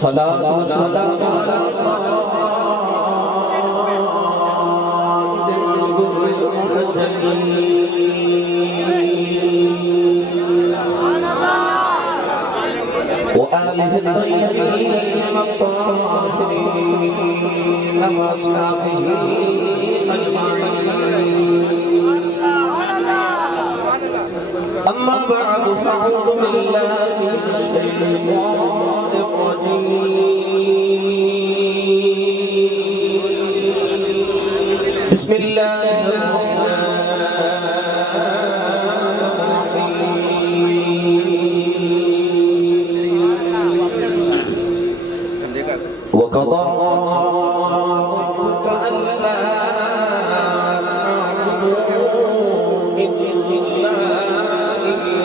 الصلاة والسلام على وآله الطيبين الطاهرين وأصحابه أجمعين. أما بعد فأعوذ بالله من الشيطان الرجيم. بسم الله وقضى ربك ألا تعبدوا إلا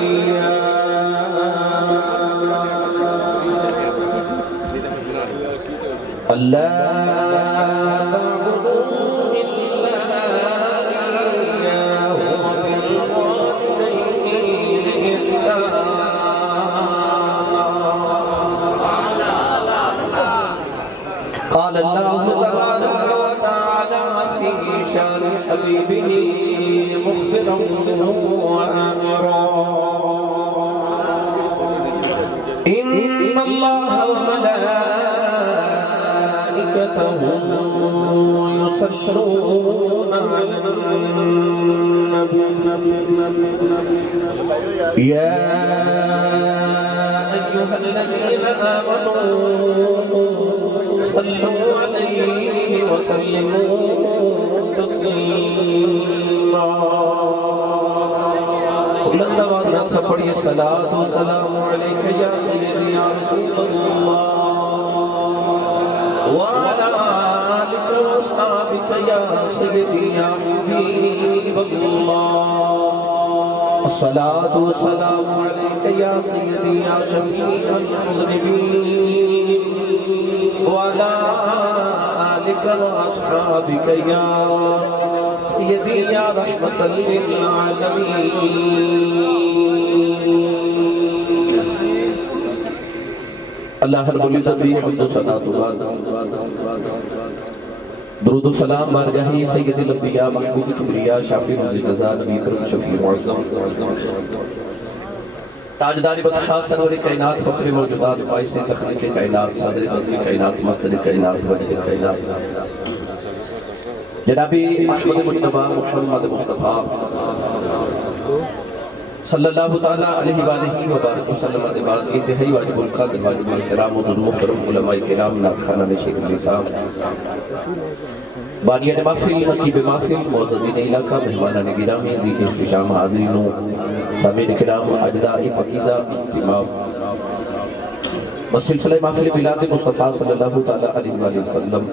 إياه ألا تعبدوا إلا إياه وبالوالدين إحسانا. قال الله تبارك وتعالى في شان حبيبه مخبرا وآمرا: إن الله وملائكته يصلون على النبي يا أيها الذين آمنوا صلوا عليه وسلموا تسليما. بلند آواز سے پڑھیے: صلاۃ و سلام علیک یا سیدی یا رسول اللہ وعلی آلک و اصحابک یا سیدی یا حبیب اللہ. الصلاۃ و سلام علیک یا سیدی یا شفیع المذنبین وعلى آلك وأصحابك يا سيدي يا رحمة للعالمين. اللہ رب العزت کی حمد و ثنا درود و سلام بارگاہ سید الانبیاء محبوب کبریا شافی رضا نبی کرم شفیع معظم تاجدار بطحا سرور کائنات فخر موجودات باعث تخلیق کائنات صدر عظم کائنات مصدر کائنات وجہ کائنات جنابی احمد مجتبی محمد مصطفیٰ صلی اللہ تعالیٰ علیہ وآلہ وبارک وسلم بعد انتہائی واجب القدر واجب احترام حضور محترم علماء کرام نعت خانہ شیخ الاسلام بانیان محفل حقیب محفل معززین علاقہ مہمانان گرامی ذی احتشام حاضرینوں سامعین کرام اجداء پاکیزہ اہتمام بسلسلہ محفل میلاد مصطفیٰ صلی اللہ تعالیٰ علیہ وآلہ وسلم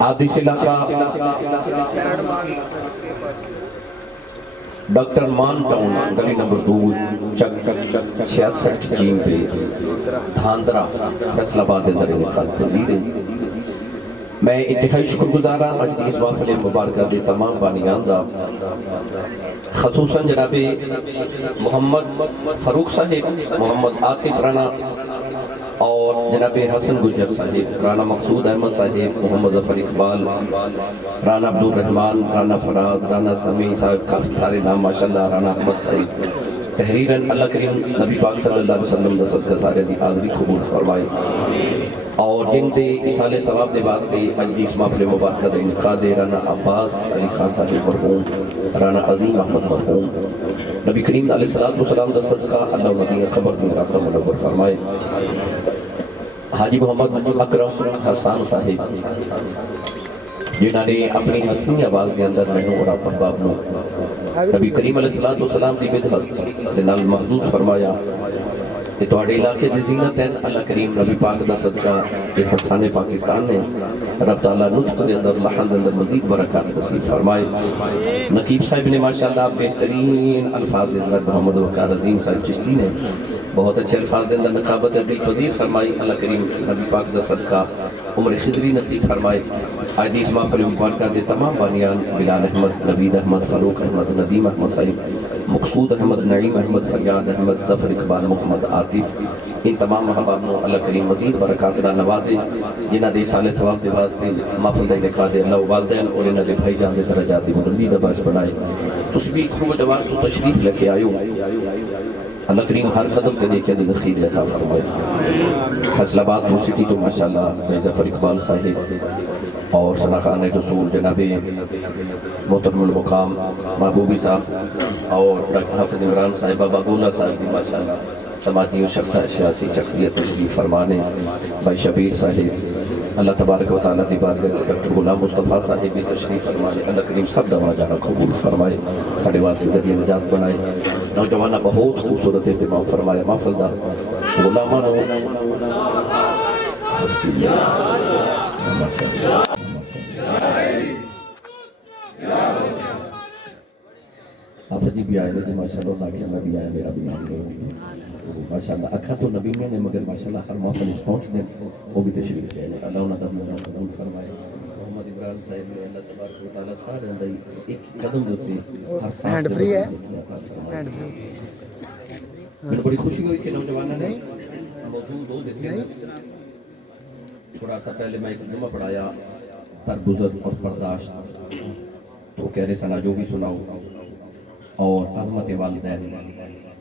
عابدیس علاقہ ڈاکٹر مان ٹاؤن گلی نمبر 2 چک 66 جیم پہ دھاندرہ فیصل آباد اندر انعقاد پذیر ہے. میں انتہائی شکر گزارا آج اس محفل مبارکہ دے تمام بانیان دا خصوصاً جناب محمد فاروق صاحب محمد عاطف رانا اور جناب حسن گجر صاحب رانا مقصود احمد صاحب محمد ظفر اقبال رانا عبدالرحمن رانا فراز رانا سمیع صاحب کافی سارے نام ماشاءاللہ رانا احمد صاحب تحریراً اللہ کریم نبی پاک صلی اللہ علیہ وسلم دا صدقہ سارے دی حاضری قبول فرمائے اور جن دے اصال ثواب دے واسطے اجدیس محفل مبارکہ دے انعقاد رانا عباس علی خان صاحب مرحوم رانا عظیم احمد مرحوم نبی کریم علیہ السلام دا صدقہ اللہ نبی خبر میں راتا منور فرمائے. حاجی محمد اکرم حسان صاحب جنہوں نے اپنی حسنی آواز کے اندر مہنوں اور احباب نو نبی کریم علیہ السلام دی بدحت دے نال محظوظ فرمایا کہ توڑے علاقے دی زینت ہیں. اللہ کریم نبی پاک دا صدقہ کہ حسان پاکستان نے رب تعالیٰ نطق دے اندر لحن دے اندر مزید برکات نصیب فرمائے. نقیب صاحب نے ماشاءاللہ بہترین الفاظ دے اندر محمد وقار عظیم صاحب چشتی نے بہت اچھے الفاظ دے اندر نقابت دل پذیر فرمائی. اللہ کریم نبی پاک دا صدقہ عمر خضری نصیب فرمائے. حدیث محفل مبارکہ دے تمام بانیان بلال احمد نوید احمد فاروق احمد ندیم احمد صاحب مقصود احمد، نعیم احمد، فریاد احمد، ظفر اقبال، محمد عاطف، ان تمام احباب نو اللہ کریم مزید برکات نال نوازے، جنہاں دے سال ثواب دے واسطے محفل دا انعقاد اللہ والدین اور انہاں دے بھائی جان دے درجات دی بلندی دا باعث بنائے۔ تسی بھی خوب جوان تو تشریف لے کے آئے ہو، اللہ کریم ہر قدم کے دیکھے دی ذخیر عطا فرمائے۔ فیصل آباد ٹو سٹی تو ماشاءاللہ ظفر اقبال صاحب اور ثنا خان رسول جناب محترم المقام محبوبی صاحب اور ڈاکٹر حافظ عمران صاحب، بابا گولا صاحب بھی ماشاءاللہ سماجی اور سیاسی شخصیت تشریف فرمانے، بھائی شبیر صاحب، اللہ تبارک و تعالیٰ دی بارگاہ وچ ڈاکٹر غلام مصطفیٰ صاحب بھی تشریف فرمانے۔ اللہ کریم سب دا جانا قبول فرمائے، ساڈے واسطے ذریعہ نجات بنائے۔ نوجوانہ بہت خوبصورت اہتمام فرمایا محفل دا، غلاماں نو حافظ جی بھی آئے تھے ماشاءاللہ، انہوں نے کہا میں بھی آیا، میرا بھی نام لو ماشاءاللہ۔ اکھا تو نبی میں نے مگر ماشاءاللہ ہر محفل پہنچ دیں وہ بھی تشریف لے اللہ انہوں نے قبول فرمائے۔ محمد عمران صاحب نے اللہ تبارک و تعالیٰ سارے اندر ایک قدم دیتے ہر سانس دے کیا عطا فرمائے۔ میں بڑی خوشی ہوئی کہ نوجوانوں نے موضوع دو دیتے ہیں۔ تھوڑا سا پہلے میں ایک جمعہ پڑھایا ترگزر اور برداشت، تو کہہ رہے سنا جو بھی سناؤ اور عظمت والدین،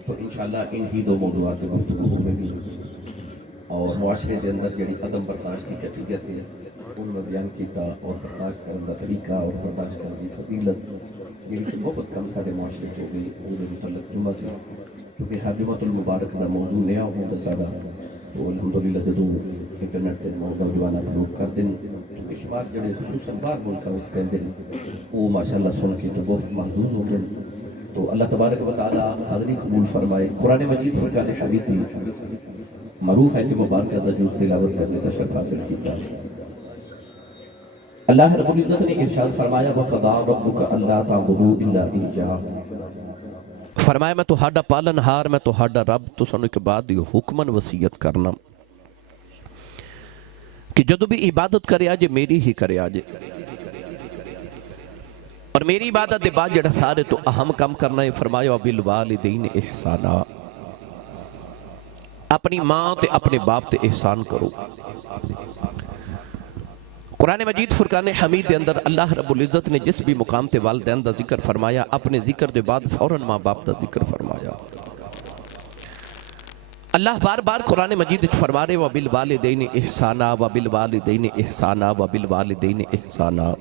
تو انشاءاللہ انہی دو موضوعات گفتگو میں بھی اور معاشرے کے اندر جڑی عدم برداشت کی کیفیت ہے ان میں بیان کیتا، اور برداشت کرنے کا طریقہ اور برداشت کرنے کی فضیلت جڑی کہ بہت کم سارے معاشرے ہو گئی، وہ متعلق جمعہ سے، کیونکہ ہر جمعۃ المبارک کا موضوع نیا ہوتا سارا، تو الحمدللہ جدو انٹرنیٹ تے نوجوان اپلوڈ کر دیں تو شمار جڑے خصوصاً باہر ملکاں وچ کہندے وہ ماشاءاللہ سن کے تو بہت محظوظ ہو گئے۔ تو اللہ تبارک و تعالیٰ حاضری قبول فرمائے۔ قرآن مجید فرقان حمید بھی معروف ہے کہ مبارکہ دا جز تلاوت کرنے کا شرف حاصل کیتا۔ اللہ رب العزت نے ارشاد فرمایا وَقَضَىٰ رَبُّكَ أَلَّا تَعْبُدُوا إِلَّا إِيَّاهُ، فرمایا میں تہاڈا پالن ہار، میں تہاڈا رب، تو سانو کے بعد یہ حکمن وصیت کرنا کہ جدو بھی عبادت کرے آجے میری ہی کرے آجے، اور میری عبادت دے بعد جڑا سارے تو اہم کام کرنا ہے، فرمایا وَبِالْوَالِدَيْنِ احسانا، اپنی ماں تے اپنے باپ تے احسان کرو۔ قرآن مجید فرقان حمید دے اندر اللہ رب العزت نے جس بھی مقام تے والدین دا ذکر فرمایا، اپنے ذکر دے بعد فوراً ماں باپ دا ذکر فرمایا۔ اللہ بار بار قرآن مجید فرما رہے وَبِالْوَالِدَيْنِ احسانا وَبِالْوَالِدَيْنِ احسانا وَبِالْوَالِدَيْنِ احسانا،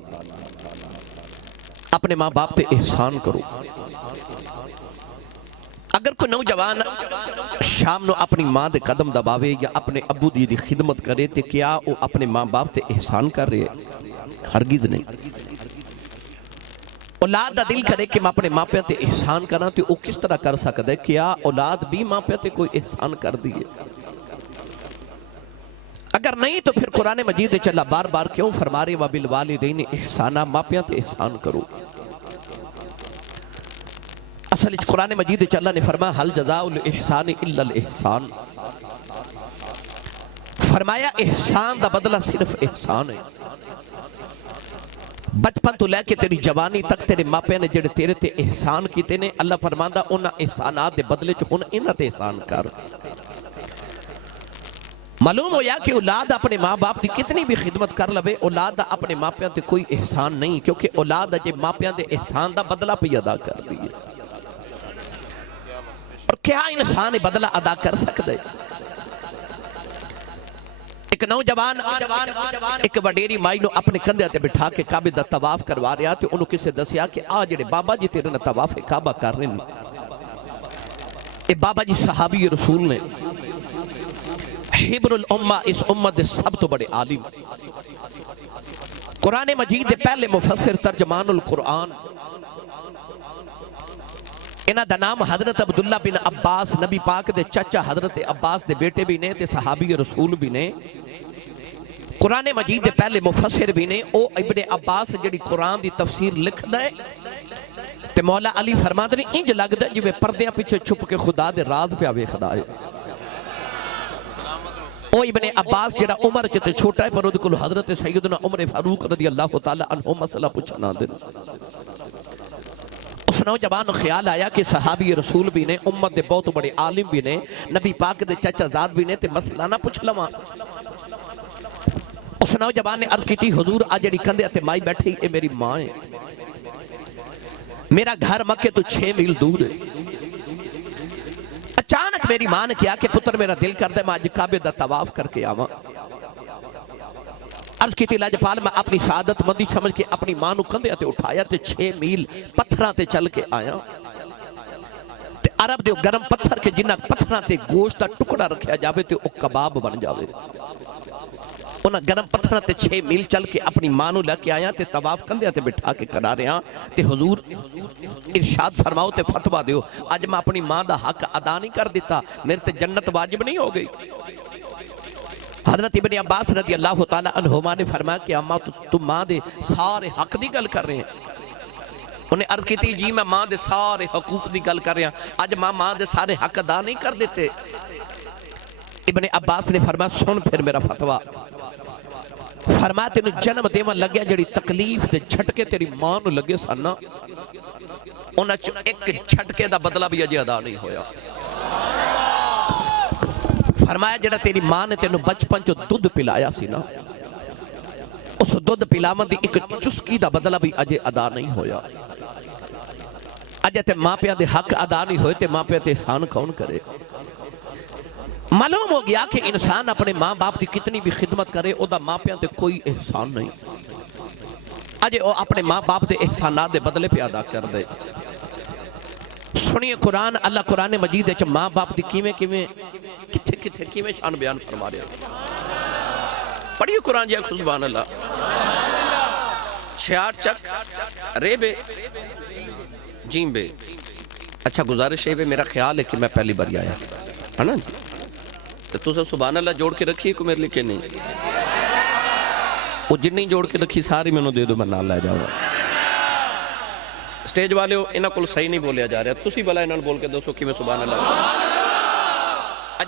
اپنے ماں باپ تے احسان کرو۔ اگر کوئی نوجوان شام نو اپنی ماں دے قدم دباوے یا اپنے ابو دی خدمت کرے تے کیا وہ اپنے ماں باپ تے احسان کر رہے؟ ہرگز نہیں۔ اولاد دا دل کرے کہ میں اپنے ماں پہ تے احسان کرنا، تو وہ کس طرح کر سکتا ہے؟ کیا اولاد بھی ماں پہ تے کوئی احسان کر دیئے؟ اگر نہیں تو پھر قرآن مجید چلا بار بار کیوں فرما رہے وَبِالْوَالِدَيْنِ احسانا، ماں پہ تے احسان کرو۔ اصل قرآن مجید اللہ نے فرمایا حل جزاء الاحسان الا الاحسان، فرمایا احسان دا بدلہ صرف احسان ہے۔ بچپن تو لے کے تیری جوانی تک تیرے ماپے نے جڑے تیرے تے احسان کیتے نے، اللہ فرماندا انہاں احسانات دے بدلے چ ہن انہاں تے احسان کر۔ معلوم ہو یا کہ اولاد اپنے ماں باپ دی کتنی بھی خدمت کر لوے، اولاد دا اپنے ماپیاں تے کوئی احسان نہیں، کیونکہ اولاد اجے ماپیاں دے احسان دا بدلہ پہ ادا کر دی ہے۔ اور کیا انسان بدلہ ادا کر سکتا ہے؟ ایک نوجوان ایک وڈیری مائی نو اپنے کندھے تے بٹھا کے کعبے دا طواف کروا رہا تے انہوں کسے دسیا کہ آ جڑے بابا جی تیرے نے طواف کعبہ کر رہے ہیں، اے بابا جی صحابی رسول نے، حبر الامہ، اس امت دے سب تو بڑے عالم، قرآن مجید دے پہلے مفسر ترجمان القرآن، انہاں دا نام حضرت عبداللہ بن عباس، نبی پاک دے چچا حضرت عباس دے بیٹے بھی نے تے صحابی رسول بھی نے، قرآن مجید دے پہلے مفسر بھی نے۔ او ابن عباس جڑی قرآن دی تفسیر لکھ دے تے مولا علی فرماتے نے انج لگ دے جو پردیاں پیچھے چھپ کے خدا دے راز پہ آوے خدا ہے۔ او ابن عباس جڑا عمر چتے چھوٹا ہے پر وہ دکل حضرت سیدنا عمر فاروق رضی اللہ تعالی عنہ مسئلہ پوچھنا دن، اس نوجوان کو خیال آیا کہ صحابی رسول بھی نے، امت دے بہت بڑے عالم بھی نے، نبی پاک دے چچا زاد بھی نے، تے مسئلہ نہ پوچھ لواں۔ اس نوجوان نے عرض کی تھی حضور آج جڑی کندھے تے مائی بیٹھی اے میری ماں ہے، میرا گھر مکے تو 6 میل دور ہے۔ اچانک میری ماں نے کیا کہ پتر میرا دل کر دے میں آج کعبے دا طواف کر کے آواں۔ عرض کی تھی لاجپال میں اپنی سعادت مندی سمجھ کے اپنی ماں نو کندھے تے اٹھایا تے 6 میل پتھراں تے چل کے آیا۔ تے عرب دے گرم پتھر کے جنہ پتھراں تے گوشت دا ٹکڑا رکھیا جاوے تے او کباب بن جاوے۔ انہاں گرم پتھراں تے 6 میل چل کے اپنی ماں نو لے کے آیا تے طواف کندھے تے بٹھا کے کرا رہے ہاں تے حضور ارشاد فرماؤ تے فتویٰ دیو اج میں اپنی ماں دا حق ادا نہیں کر دیتا میرے تے جنت واجب نہیں ہو گئی۔ حضرت ابن عباس رضی اللہ تعالیٰ عنہما نے فرمایا کہ اماں تم ماں دے سارے حق دی گل کر رہے ہیں۔ انہیں عرض کی تھی جی میں ماں دے سارے حقوق دی گل کر رہے ہیں، آج ماں دے سارے حق ادا نہیں کر دیتے۔ ابن عباس نے فرمایا سن پھر میرا فتویٰ، فرمایا تینوں جنم دیوان لگیا جڑی تکلیف دے جھٹکے تیری ماں نو لگے سننا انہاں چو ایک جھٹکے دا بدلہ بھی اجے ادا نہیں ہویا۔ فرمایا جڑا تیری ماں نے تینوں بچپن چو دودھ پلایا سی نا اس دودھ پلاون دی ایک چسکی دا بدلہ بھی اجے ادا نہیں ہویا۔ اجے تے ماں پیاں دے حق ادا نہیں ہوئے تے ماں پیاں تے احسان کون کرے؟ معلوم ہو گیا کہ انسان اپنے ماں باپ دی کتنی بھی خدمت کرے او دا ماں پیاں تے کوئی احسان نہیں، اجے او اپنے ماں باپ دے احسانات دے بدلے پہ ادا کر دے۔ سنیے قرآن، اللہ قرآن مجید ہے ماں باپ دی کیویں شان بیان فرما رہے ہیں۔ پڑھیے قرآن جی سبحان اللہ۔ 66 چک ریبے جیم بے۔ اچھا گزارش ہے میرا خیال ہے کہ میں پہلی بار آیا ہے نا جی، تو سبحان اللہ جوڑ کے رکھیے کو میرے لکھے نہیں، وہ جنہیں جوڑ کے رکھی ساری میں انہوں دے دو میں نال لے جاؤں گا۔ سٹیج والے ہو انہاں کل صحیح نہیں بولیا جا رہا، تسی بلا انہاں بول کے دوسو کی میں سبحان اللہ۔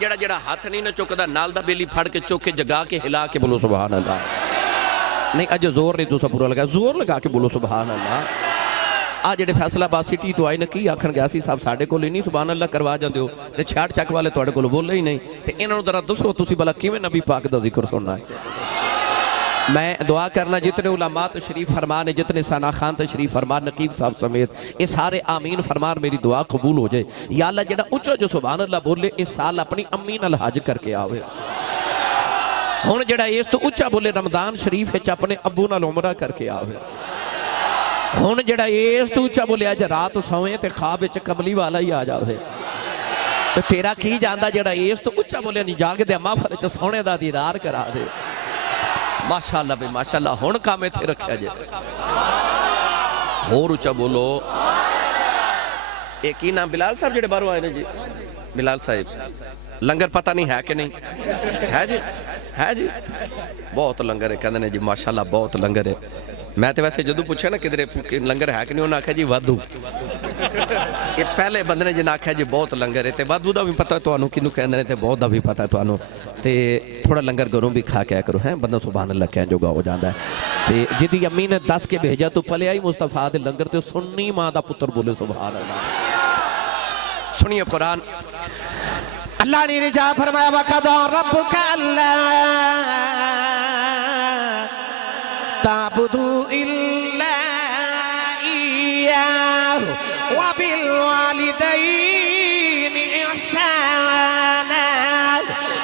جڑا جڑا ہاتھ نہیں نہ چکدا نال دا بیلی پھڑ کے چوک کے جگا کے ہلا کے بولو سبحان اللہ۔ نہیں اج زور نہیں تسا پورا لگا، زور لگا کے بولو سبحان اللہ۔ آج جڑے فیصلہ آباد سٹی تو آئی نہ کی آکھن گیا سی صاحب ساڈے کول نہیں سبحان اللہ کروا جاندے ہو تے 66 چک والے تواڈے کول بولے ہی نہیں تے انہاں نوں ذرا دسو تسی بلا کیویں نبی پاک دا ذکر سننا ہے۔ میں دعا کرنا جتنے علماء تشریف فرمان ہے، جتنے ثنا خان تشریف فرمان، نقیب صاحب سمیت یہ سارے آمین فرمان، میری دعا قبول ہو جائے۔ یا اللہ جڑا اچھا جو سبحان اللہ بولے اس سال اپنی امی نال حج کر کے آوے، ہن جڑا اس تو اچھا بولے رمضان شریف وچ اپنے ابو نال عمرہ کر کے آوے، ہن جڑا اس تو اچھا بولے اج رات سوئیں تے خواب وچ کملی والا ہی آ جاوے۔ تو تیرا کی جاندا جڑا اس تو اچھا بولے نہیں جاگ دے محفل وچ سونے دا دیدار کرا دے۔ ماشاءاللہ بے ماشاءاللہ ہون کام تھے رکھیا جائے اور اچھا بولو۔ ایک ہی نام بلال صاحب جڑے باروں آئے نے جی، بلال صاحب لنگر پتہ نہیں ہے کہ نہیں ہے جی، ہے جی بہت لنگر ہے کہندے نے جی ماشاءاللہ بہت لنگر ہے۔ میں تے ویسے جدو پوچھے نا کدھر لنگر ہے کہ نہیں انہوں نے آکھا جی وادو، یہ پہلے بندے نے جنہیں آکھا جی بہت لنگر ہے تے وادو دا بھی پتہ ہے تو انہوں کنوں کہندے نے تے بہت دا بھی پتہ ہے تو انہوں تے تھوڑا لنگر گھروں بھی کھا کے کرو ہے بندہ سبحان اللہ کہن جو گا ہو جاندہ ہے۔ تے جدی امی نے 10 کے بھیجا تو پلے آئی مصطفیٰ دے لنگر تے سنی ماں دا پتر بولے سبحان اللہ۔ سنیے قرآن، اللہ نے رجا فرمایا وَقَضَى رَبُّكَ أَلَّا تعبدوا إلا إياه وبالوالدين إحسانا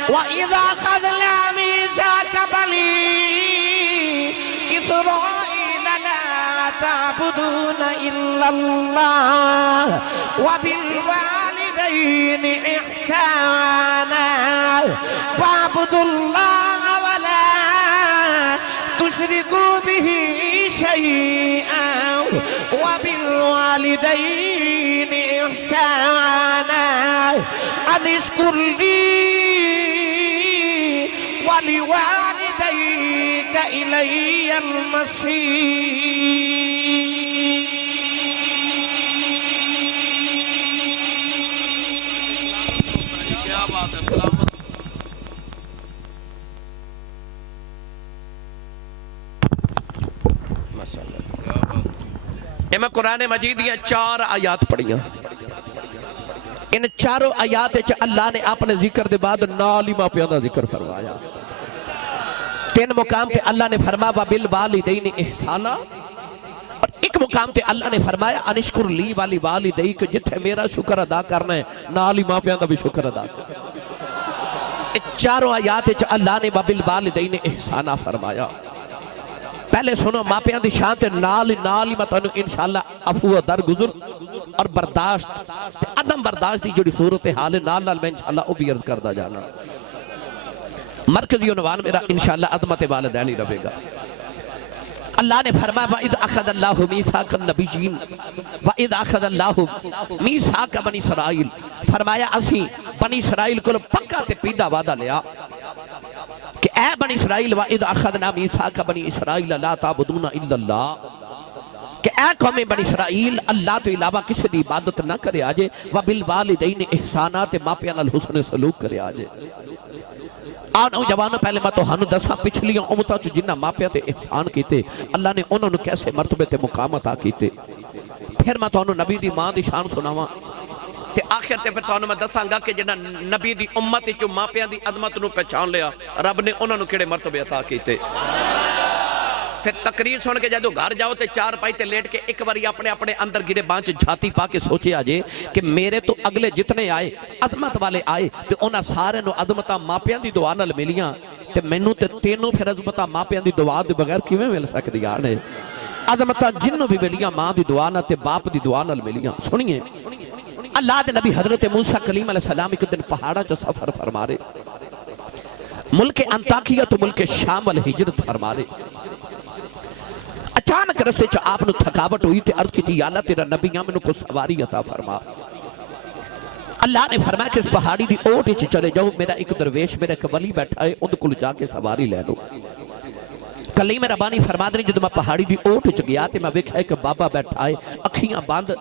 وإذا أخذنا ميثاق بني إسرائيل لا تعبدون إلا الله وبالوالدين إحسانا واعبدوا الله ولا تشركوا به شيئا وبالوالدين إحسانا أن اشكر لي ولوالديك إلي المصير۔ یہ میں قرآن مجید دیا 4 آیات پڑھیاں. ان چاروں آیات وچ اللہ نے اپنے ذکر دے بعد نال ہی ماپیاں دا ذکر فرمایا. 3 مقام تے اللہ نے فرمایا وَبِالْوَالِدَيْنِ إِحْسَانًا، اور ایک مقام تے اللہ نے فرمایا انشکر لی والی والدئی کہ جتھے میرا شکر ادا کرنا ہے نال ہی ماپیاں دا بھی شکر ادا کرنا. چاروں آیات وچ اللہ نے وَبِالْوَالِدَيْنِ إِحْسَانًا فرمایا. پہلے سنو ماپیاں دی شان تے نال ہی میں تانوں انشاءاللہ عفو و درگزر اور برداشت تے عدم برداشت دی جڑی صورتحال ہے نال میں انشاءاللہ او بھی عرض کردا جانا. مرکزی عنوان میرا انشاءاللہ عظمت والدین ہی رہے گا. اللہ نے فرمایا وَإِذْ أَخَذَ اللَّهُ مِيثَاقَ النَّبِيِّينَ وَإِذْ أَخَذَ اللَّهُ مِيثَاقَ بَنِي اسرائیل، فرمایا اسی بنی اسرائیل کو پکا تے پیڈا وعدہ لیا کہ اے بنی اسرائیل وَإِذْ أَخَذْنَا مِيثَاقَ بَنِي إِسْرَائِيلَ لَا تَعْبُدُونَ إِلَّا اللَّهَ، کہ اے قوم بنی اسرائیل اللہ تو علاوہ کسی دی عبادت نہ کرے آجے. وَبِالْوَالِدَيْنِ إِحْسَانًا، تے ماپیاں نال حسن سلوک کرے آجے. آن نوجوانوں پہلے میں تو ہنو دساں پچھلیاں امتاں چو جنہ ماپیاں تے احسان کیتے اللہ نے انہوں نے کیسے مرتبے تے مقام عطا کیتے. پھر میں تو انہوں نبی دی ماں دی شان سناواں تے آخر تے پھر تو انہوں میں دساں گا کہ جنہ نبی دی امت چو ماپیاں دی عظمت نو پہچان لیا رب نے انہوں نے کڑے مرتبے عطا کیتے. پھر تقریر سن کے جدو گھر جاؤ تے 4 پائی تے لیٹ کے ایک باری اپنے اندر گرے بانچ جھاتی پا کے سوچے آجے کہ میرے تو اگلے جتنے آئے عظمت والے آئے تے انہاں سارے نو عظمتاں ماپیاں دی دعا نال ملیاں تے مینوں تے تینوں پھر عظمتاں ماپیاں دی دعا دے بغیر کیویں مل سکدیاں نے؟ عظمتاں جنوں بھی ملیاں ماں دی دعا نال تے باپ دی دعا نال ملیاں. سنیے اللہ دے نبی حضرت موسیٰ کلیم علیہ السلام ایک دن پہاڑاں چا سفر فرما رہے، ملک انطاکیہ تو ملک شام والے ہجرت فرما رہے. اچانک رستے چا آپ نے تھکاوٹ ہوئی تے عرض کی تھی یا اللہ تیرا نبی میں نے کو سواری عطا فرما. اللہ نے فرمایا کہ اس پہاڑی دی اوٹ وچ چلے جاؤ، میرا ایک درویش میرا ایک ولی بیٹھا ہے ان کو جا کے سواری لے لو. کلیم ربانی فرما دے جدوں میں پہاڑی دی اوٹ وچ گیا تے میں ویکھیا کہ بابا بیٹھا ہے اکھیاں بند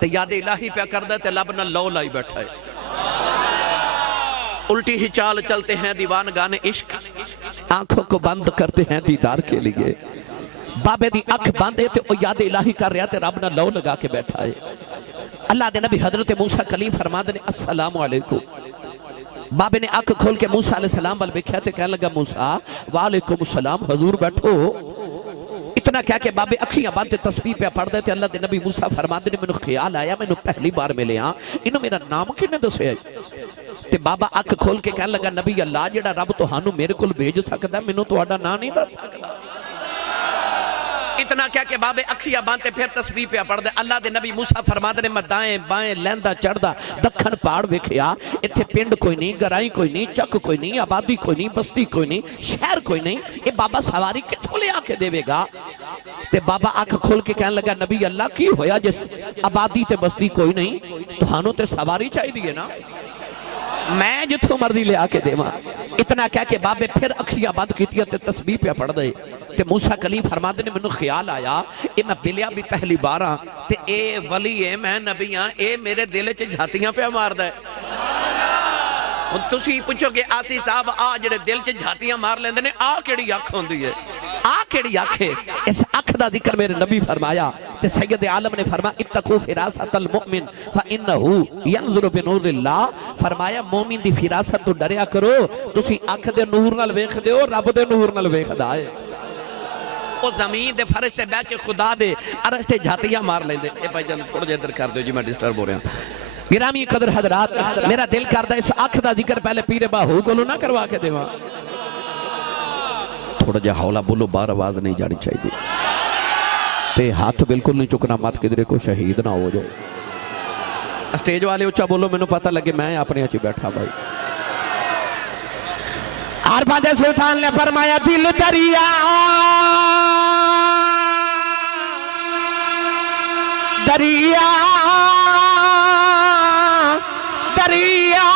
تے یاد الہی پہ کردا تے لب نال لو لائی بیٹھا ہے. الٹی ہی چال چلتے ہیں دیوان گانے عشق، آنکھوں کو بند کرتے ہیں دیدار کے لیے. بابے دی اکھ باندھے تے او یاد الہی کر رہا تے رب نہ لو لگا کے بیٹھا ہے. اللہ دے نبی حضرت موسیٰ کلیم فرما دے السلام علیکم. بابے نے اکھ کھول کے موسیٰ علیہ السلام بل بکھیا تے کہنے لگا موسیٰ وعلیکم السلام حضور بیٹھو. اتنا کیا کہ بابے اکھیاں باندھتے تسبیح پہ پڑھ دے تے اللہ دے نبی موسیٰ فرما دے میں نے خیال آیا میں نے پہلی بار ملے ہاں انہوں میرا نام کنے دسے تے بابا اکھ کھول کے کہنے لگا نبی اللہ جڑا رب تو ہانو میرے کل بھیج سکتا ہے میں نے تو آڈا نا نہیں دس سکتا. اتنا کیا کہ بابے اکھیاں باندھتے پھر تسبیح پہ پڑھ دے. اللہ دے نبی موسیٰ فرما دے میں دائیں بائیں لیندہ چڑھدا دکھن پہاڑ ویکھیا اتھے پنڈ کوئی نہیں گرائی کوئی نہیں چک کوئی نہیں آبادی کوئی نہیں بستی کوئی نہیں شہر کوئی نہیں. اے بابا سواری کتھوں لے آ کے دے گا؟ تے بابا آنکھ کھول کے کہنے لگا نبی اللہ کی ہویا جس آبادی تے بستی کوئی نہیں تو ہانوں تے سواری چاہی دیئے نا میں جتھوں مرضی لے آکے دے ماں. اتنا کہہ کے بابے پھر اکھیاں بند کیتیا تے تسبیح پہ پڑھ دے تے موسیٰ کلیم فرما دے نے میں نے خیال آیا اے میں بلیا بھی پہلی باراں تے اے ولی ہے میں نبی ہاں اے میرے دل چ جھاتیاں پہ مار دے. تسی پوچھو کہ آسی صاحب آ جڑے دل چ جھاتیاں مار لیندے نے آ کیڑی اکھ ہوندی ہے؟ آ کیڑی اکھ ہے؟ اس اکھ دا ذکر میرے نبی فرمایا تے سید عالم نے فرمایا اتقوا فراست المؤمن فانه ينظر بنور اللہ. فرمایا مومن دی فراست تو ڈریا کرو تسی اکھ دے نور نال ویکھدے ہو رب دے نور نال ویکھدا ہے. او زمین دے فرشتے بیٹھ کے خدا دے عرش تے جھاتیاں مار لیندے. اے بھائی جان تھوڑا جے ادھر کر دیو جی میں ڈسٹرب ہو رہا ہوں. گرامی قدر حضرات میرا دل کردا اس اکھ دا ذکر پہلے پیر باہو کولو نہ کروا کے دیواں. تھوڑا جا حولا بولو بار آواز نہیں جانی چاہیے تے ہاتھ بالکل نہیں چکنا مت کدھرے کو شہید نہ ہو جائے. اسٹیج والے اچھا بولو میں نے پتہ لگے میں اپنے اچھی بیٹھا بھائی. عرفات سلطان نے فرمایا دل دریا دریا دریا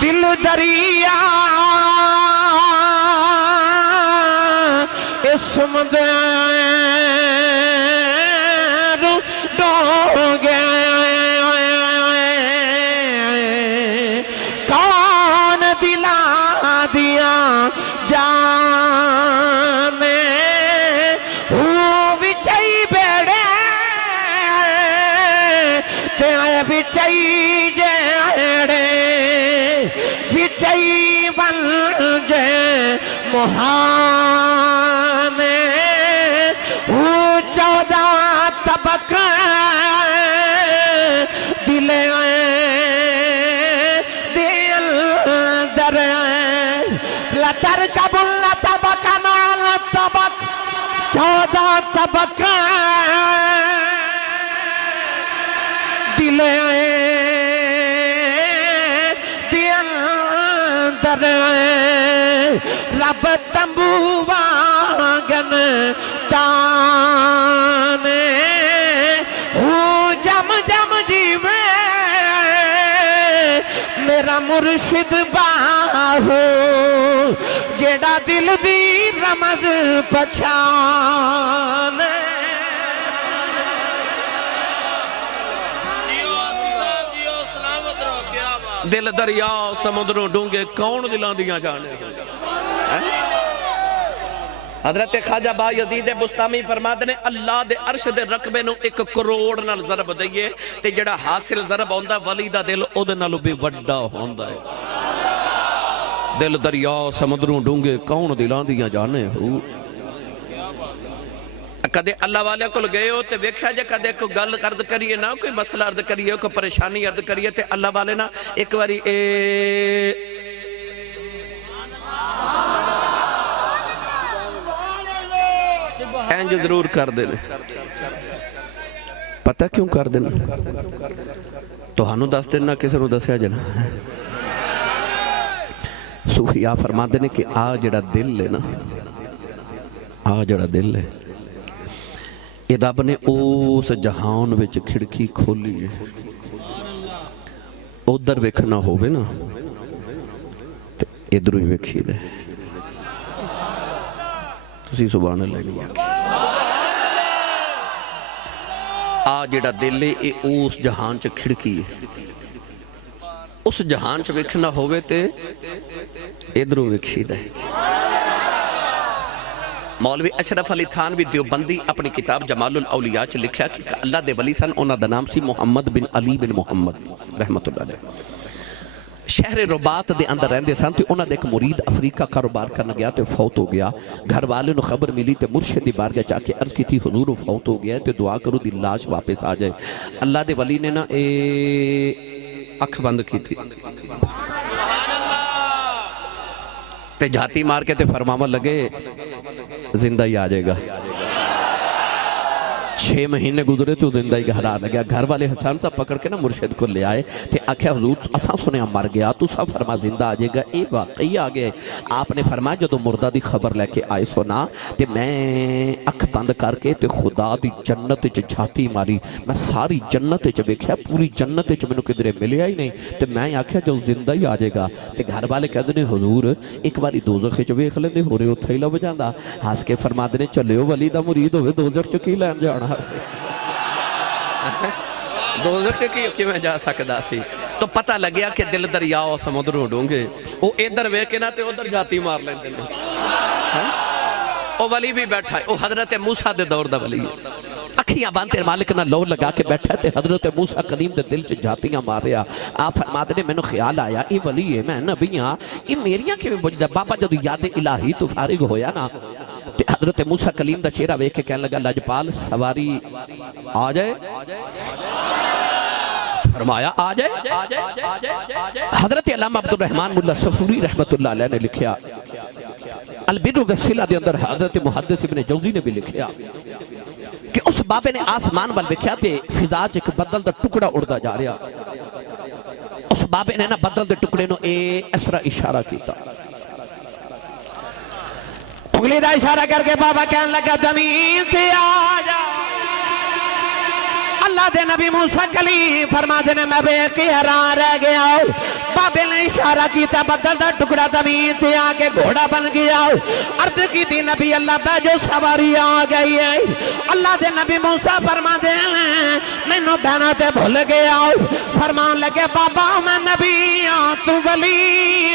دل دریا اسم دیر ڈوگے کون دلا دیا جان جڑے وچئی ون جے مہان وہ 14 طبق دل دل در لتر قبل طبق نال طبق 14 طبق دل دل در رب تمبو واگن دانے جم جم جیوے میرا مرشد باہو جیڑا دل دی رمز پچھانے دل دریا سمندروں ڈونگے کون دلان دیاں جانے حضرت خواجہ با یزید بستامی فرماتے نے اللہ دے عرش دے رقبے نو 1 کروڑ نال ضرب دئیے تے جڑا حاصل ضرب ہوندہ ولی دا دل او دے نالو بھی وڈا ہوندہ ہے دل دریا سمندروں ڈونگے کون دلان دیاں جانے ہو کدے اللہ والے کو گئے ہو تے ویکھیا جے کدے کوئی گل عرض کریے نا کوئی مسئلہ عرض کریے کوئی پریشانی عرض کریے تے اللہ والے نا ایک واری اینج ضرور کر دینے پتہ کیوں کر دینا تو ہنو دس دینا کسی نو دسیا جنا صوفیاء فرما دینے کہ آ جڑا دل ہے نا آ جڑا دل ہے یہ رب نے اس جہان وچ کھڑکی کھولی ہے ادھر ویکھنا ہوئے نا ادھر ہی ویکھی دے تسی سبحان اللہ نہیں آکے آ جڑا دل ہے یہ اس جہان چ کھڑکی ہے اس جہان چ ویکھنا ہوئے تے ادھر ویکھی دے مولوی اشرف علی خان بھی دیوبندی اپنی کتاب جمال الاولیاء چ لکھیا کہ اللہ دے ولی سن انہاں دا نام سی محمد بن علی بن محمد رحمت اللہ علیہ شہر رباط دے اندر رہندے سن تے انہاں دا ایک مرید افریقہ کاروبار کرنا گیا تے فوت ہو گیا گھر والے نو خبر ملی تے مرشد دی بارگاہ جا کے عرض کی تھی حضور فوت ہو گیا تے دعا کرو دی لاش واپس آ جائے اللہ دے ولی نے نا اکھ بند کی تھی تے جھاتی مار کے تے فرماون لگے زندہ ہی آ جائے گا 6 مہینے گزرے تو زندہ ہی گھر آ لگیا گھر والے حسان صاحب پکڑ کے نا مرشد کو لے آئے تے آکھیا حضور اساں سنیا مر گیا تو سا فرما زندہ آ جائے گا اے واقعی آ گئے آپ نے فرمایا جدو مردہ دی خبر لے کے آئے سنا تے میں اکھ بند کر کے تے خدا دی جنت چ جھاتی ماری میں ساری جنت چ ویکھیا پوری جنت چ مینوں کدھرے ملیا ہی نہیں تے میں آکھیا جو زندہ ہی آ جائے گا تے گھر والے کہندے نے حضور ایک باری دوزخ چ ویکھ لیندے ہورے اوتھے ہی لب جاندا ہس کے فرماندے نے چلیو ولی دا مرید ہوے دوزخ چ کی لین جانا دوزخ سے کی میں جا سکتا سی تو پتہ لگیا کہ دل دریا و سمندروں ڈونگے وہ ادھر ویکے نا تے ادھر جاتی مار لیں دل وہ ولی بھی بیٹھا ہے وہ حضرت موسیٰ دے دور دا ولی ہے اکھیاں بانتے مالک نہ لو لگا کے بیٹھا تے حضرت موسیٰ کلیم دے دل چ جاتیاں مار رہا آپ فرماتے نے میں نے خیال آیا یہ ولی ہے میں نبیاں یہ میریاں کی میں بجدہ بابا جدو یاد الہی تو فارغ ہویا نا حضرت موسیٰ کلیم دا چہرہ ویکھ کے کہنے لگا لاجپال سواری آ جائے فرمایا آ جائے حضرت علامہ عبد الرحمن ملا صفوری رحمت اللہ علیہ نے لکھیا البر والصلہ دے اندر حضرت محدث ابن جوزی نے بھی لکھیا کہ اس بابے نے آسمان وال ویکھیا تے فضا چ ایک بدل دا ٹکڑا اڑدا جا رہا اس بابے نے نا بدل دے ٹکڑے نو اس طرح اشارہ کیتا انگلی دا اشارہ کر کے بابا کہنے لگا زمین سے آ جا اللہ دے نبی موسیٰ کلیم فرما دینے میں بے کی حیران رہ گیا بابے نے اشارہ کیتا بدل دا ٹکڑا زمین سے آگے گھوڑا بن گیا عرض کی تھی نبی اللہ پہ جو سواری آ گئی ہے اللہ دے نبی موسیٰ فرما دینے میں نو بہنا تے بھول گیا فرمان لگے بابا میں نبی تو ولی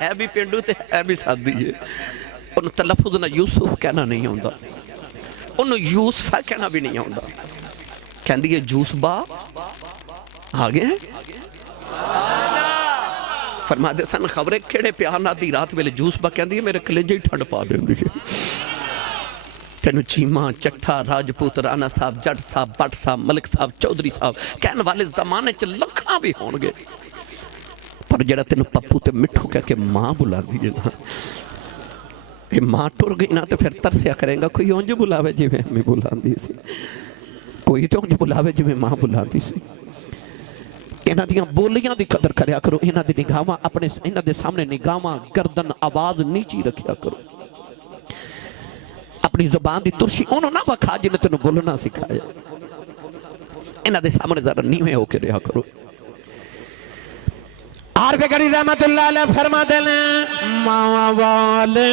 ہے بھی پینڈو تے ہے بھی سادی ہے انہوں تلفظ نہ یوسف کہنا نہیں ہوندا انہوں یوسفہ کہنا بھی نہیں ہوندا کہن دیئے جوس با آگے ہیں فرما دے سن خبریں کھڑے پیارنا دی رات ویلے جوس با کہن دیئے میرے کلیجے ہی ٹھنڈ پا دیں دیئے تینو چیمہ چٹھا راجپوت رانا صاحب جٹ صاحب بٹ صاحب ملک صاحب چودری صاحب کہن والے زمانے چ لکھاں بھی ہونگے پر جڑا تینو پپو تے مٹھو کہہ کے ماں بلا دیئے نا یہ ماں ٹور گئی نا تو پھر ترسیا کریں گا کوئی اونج بلاوے جی میں ہمیں بلا دی سی کوئی تو اونج بلاوے جی میں ماں بلا دی سی انہاں دیاں بولیاں دی قدر کریا کرو انہاں دی نگاہاں اپنے انہاں دے سامنے نگاہاں گردن آواز نیچی رکھیا کرو اپنی زبان دی ترشی انہوں نہ وکھا جنہیں تنہوں بولنا سکھایا انہاں دے سامنے ذرا نیویں ہو کے رہا کرو عارف گڑی رحمت اللہ علیہ فرما دینے ماں والے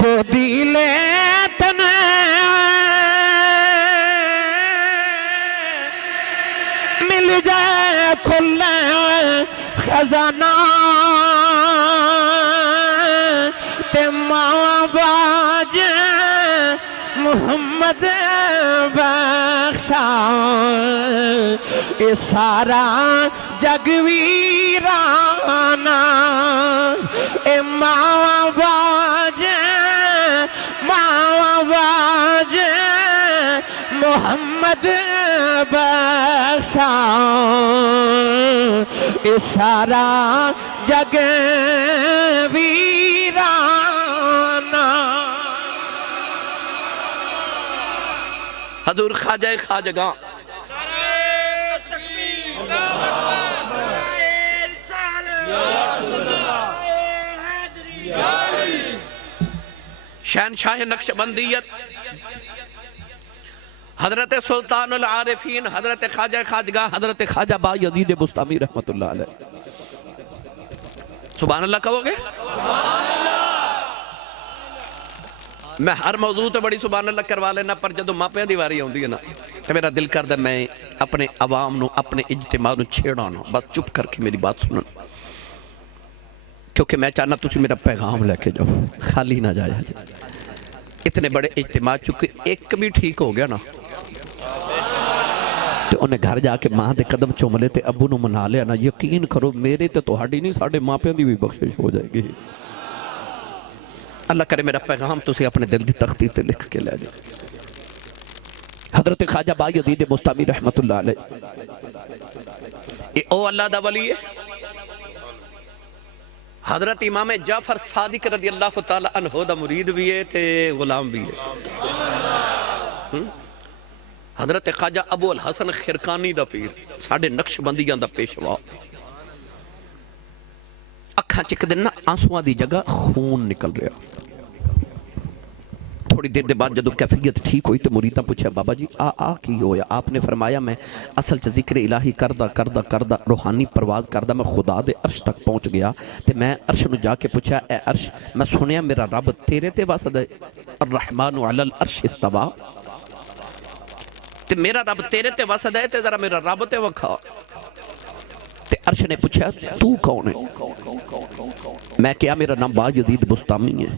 گودی لے تنے مل جائے کھلے خزانہ تے ماں باج محمد بخشا اے سارا جگ ویرانا اے ماں باج محمد بخشا اے سارا جگ ویرانا حضور خواجہ خواجگاں شہنشاہ نقشبندیت حضرت سلطان العارفین حضرت خواجہ خواجگاں حضرت خواجہ با یزید بستامی رحمت اللہ علیہ سبحان اللہ کہو گے میں ہر موضوع تے بڑی سبحان اللہ کروا لینا پر جدو ماپیاں دیواری ہوں دی ہے نا تو میرا دل کردہ میں اپنے عوام نو اپنے اجتماع نو چھیڑا نو بس چپ کر کے میری بات سنن کیونکہ میں چاہنا تجھے میرا پیغام لے کے جاؤ خالی نہ جایا جائے اتنے بڑے اجتماع چکے ایک بھی ٹھیک ہو گیا نا تو انہیں گھر جا کے ماں دے قدم چوملے تے ابو نو منا لیا نا یقین کرو میرے تے تو ہاڑی نہیں ساڑھے ماں پہ دی بھی بخشش ہو جائے گی اللہ کرے میرا پیغام تو سے اپنے دل دی تختی تے لکھ کے لے جائے حضرت خواجہ با یزید بستامی رحمت اللہ علیہ یہ او اللہ دا ولی ہے حضرت امام جعفر صادق رضی اللہ تعالیٰ عنہ دا مرید بھی ہے تے غلام بھی ہے حضرت خواجہ ابو الحسن خرقانی دا پیر ساڑھے نقش بندیاں دا پیشوا اکھاں چک دینا آنسوان دی جگہ خون نکل رہا تھوڑی دیر دے بعد جدو کیفیت ٹھیک ہوئی تو مریداں پوچھا بابا جی کی ہویا آپ نے فرمایا میں اصل چا ذکر الہی کردہ روحانی پرواز کردہ میں خدا دے عرش تک پہنچ گیا تے میں عرش نو جا کے پوچھا اے عرش میں سنیا میرا رب تیرے تے واسد ہے الرحمن علی العرش استوا تے میرا رب تیرے تے واسد ہے تے ذرا میرا رب تے وکھا تے عرش نے پوچھا تو کون ہے میں کیا میرا نام با یزید بستامی ہے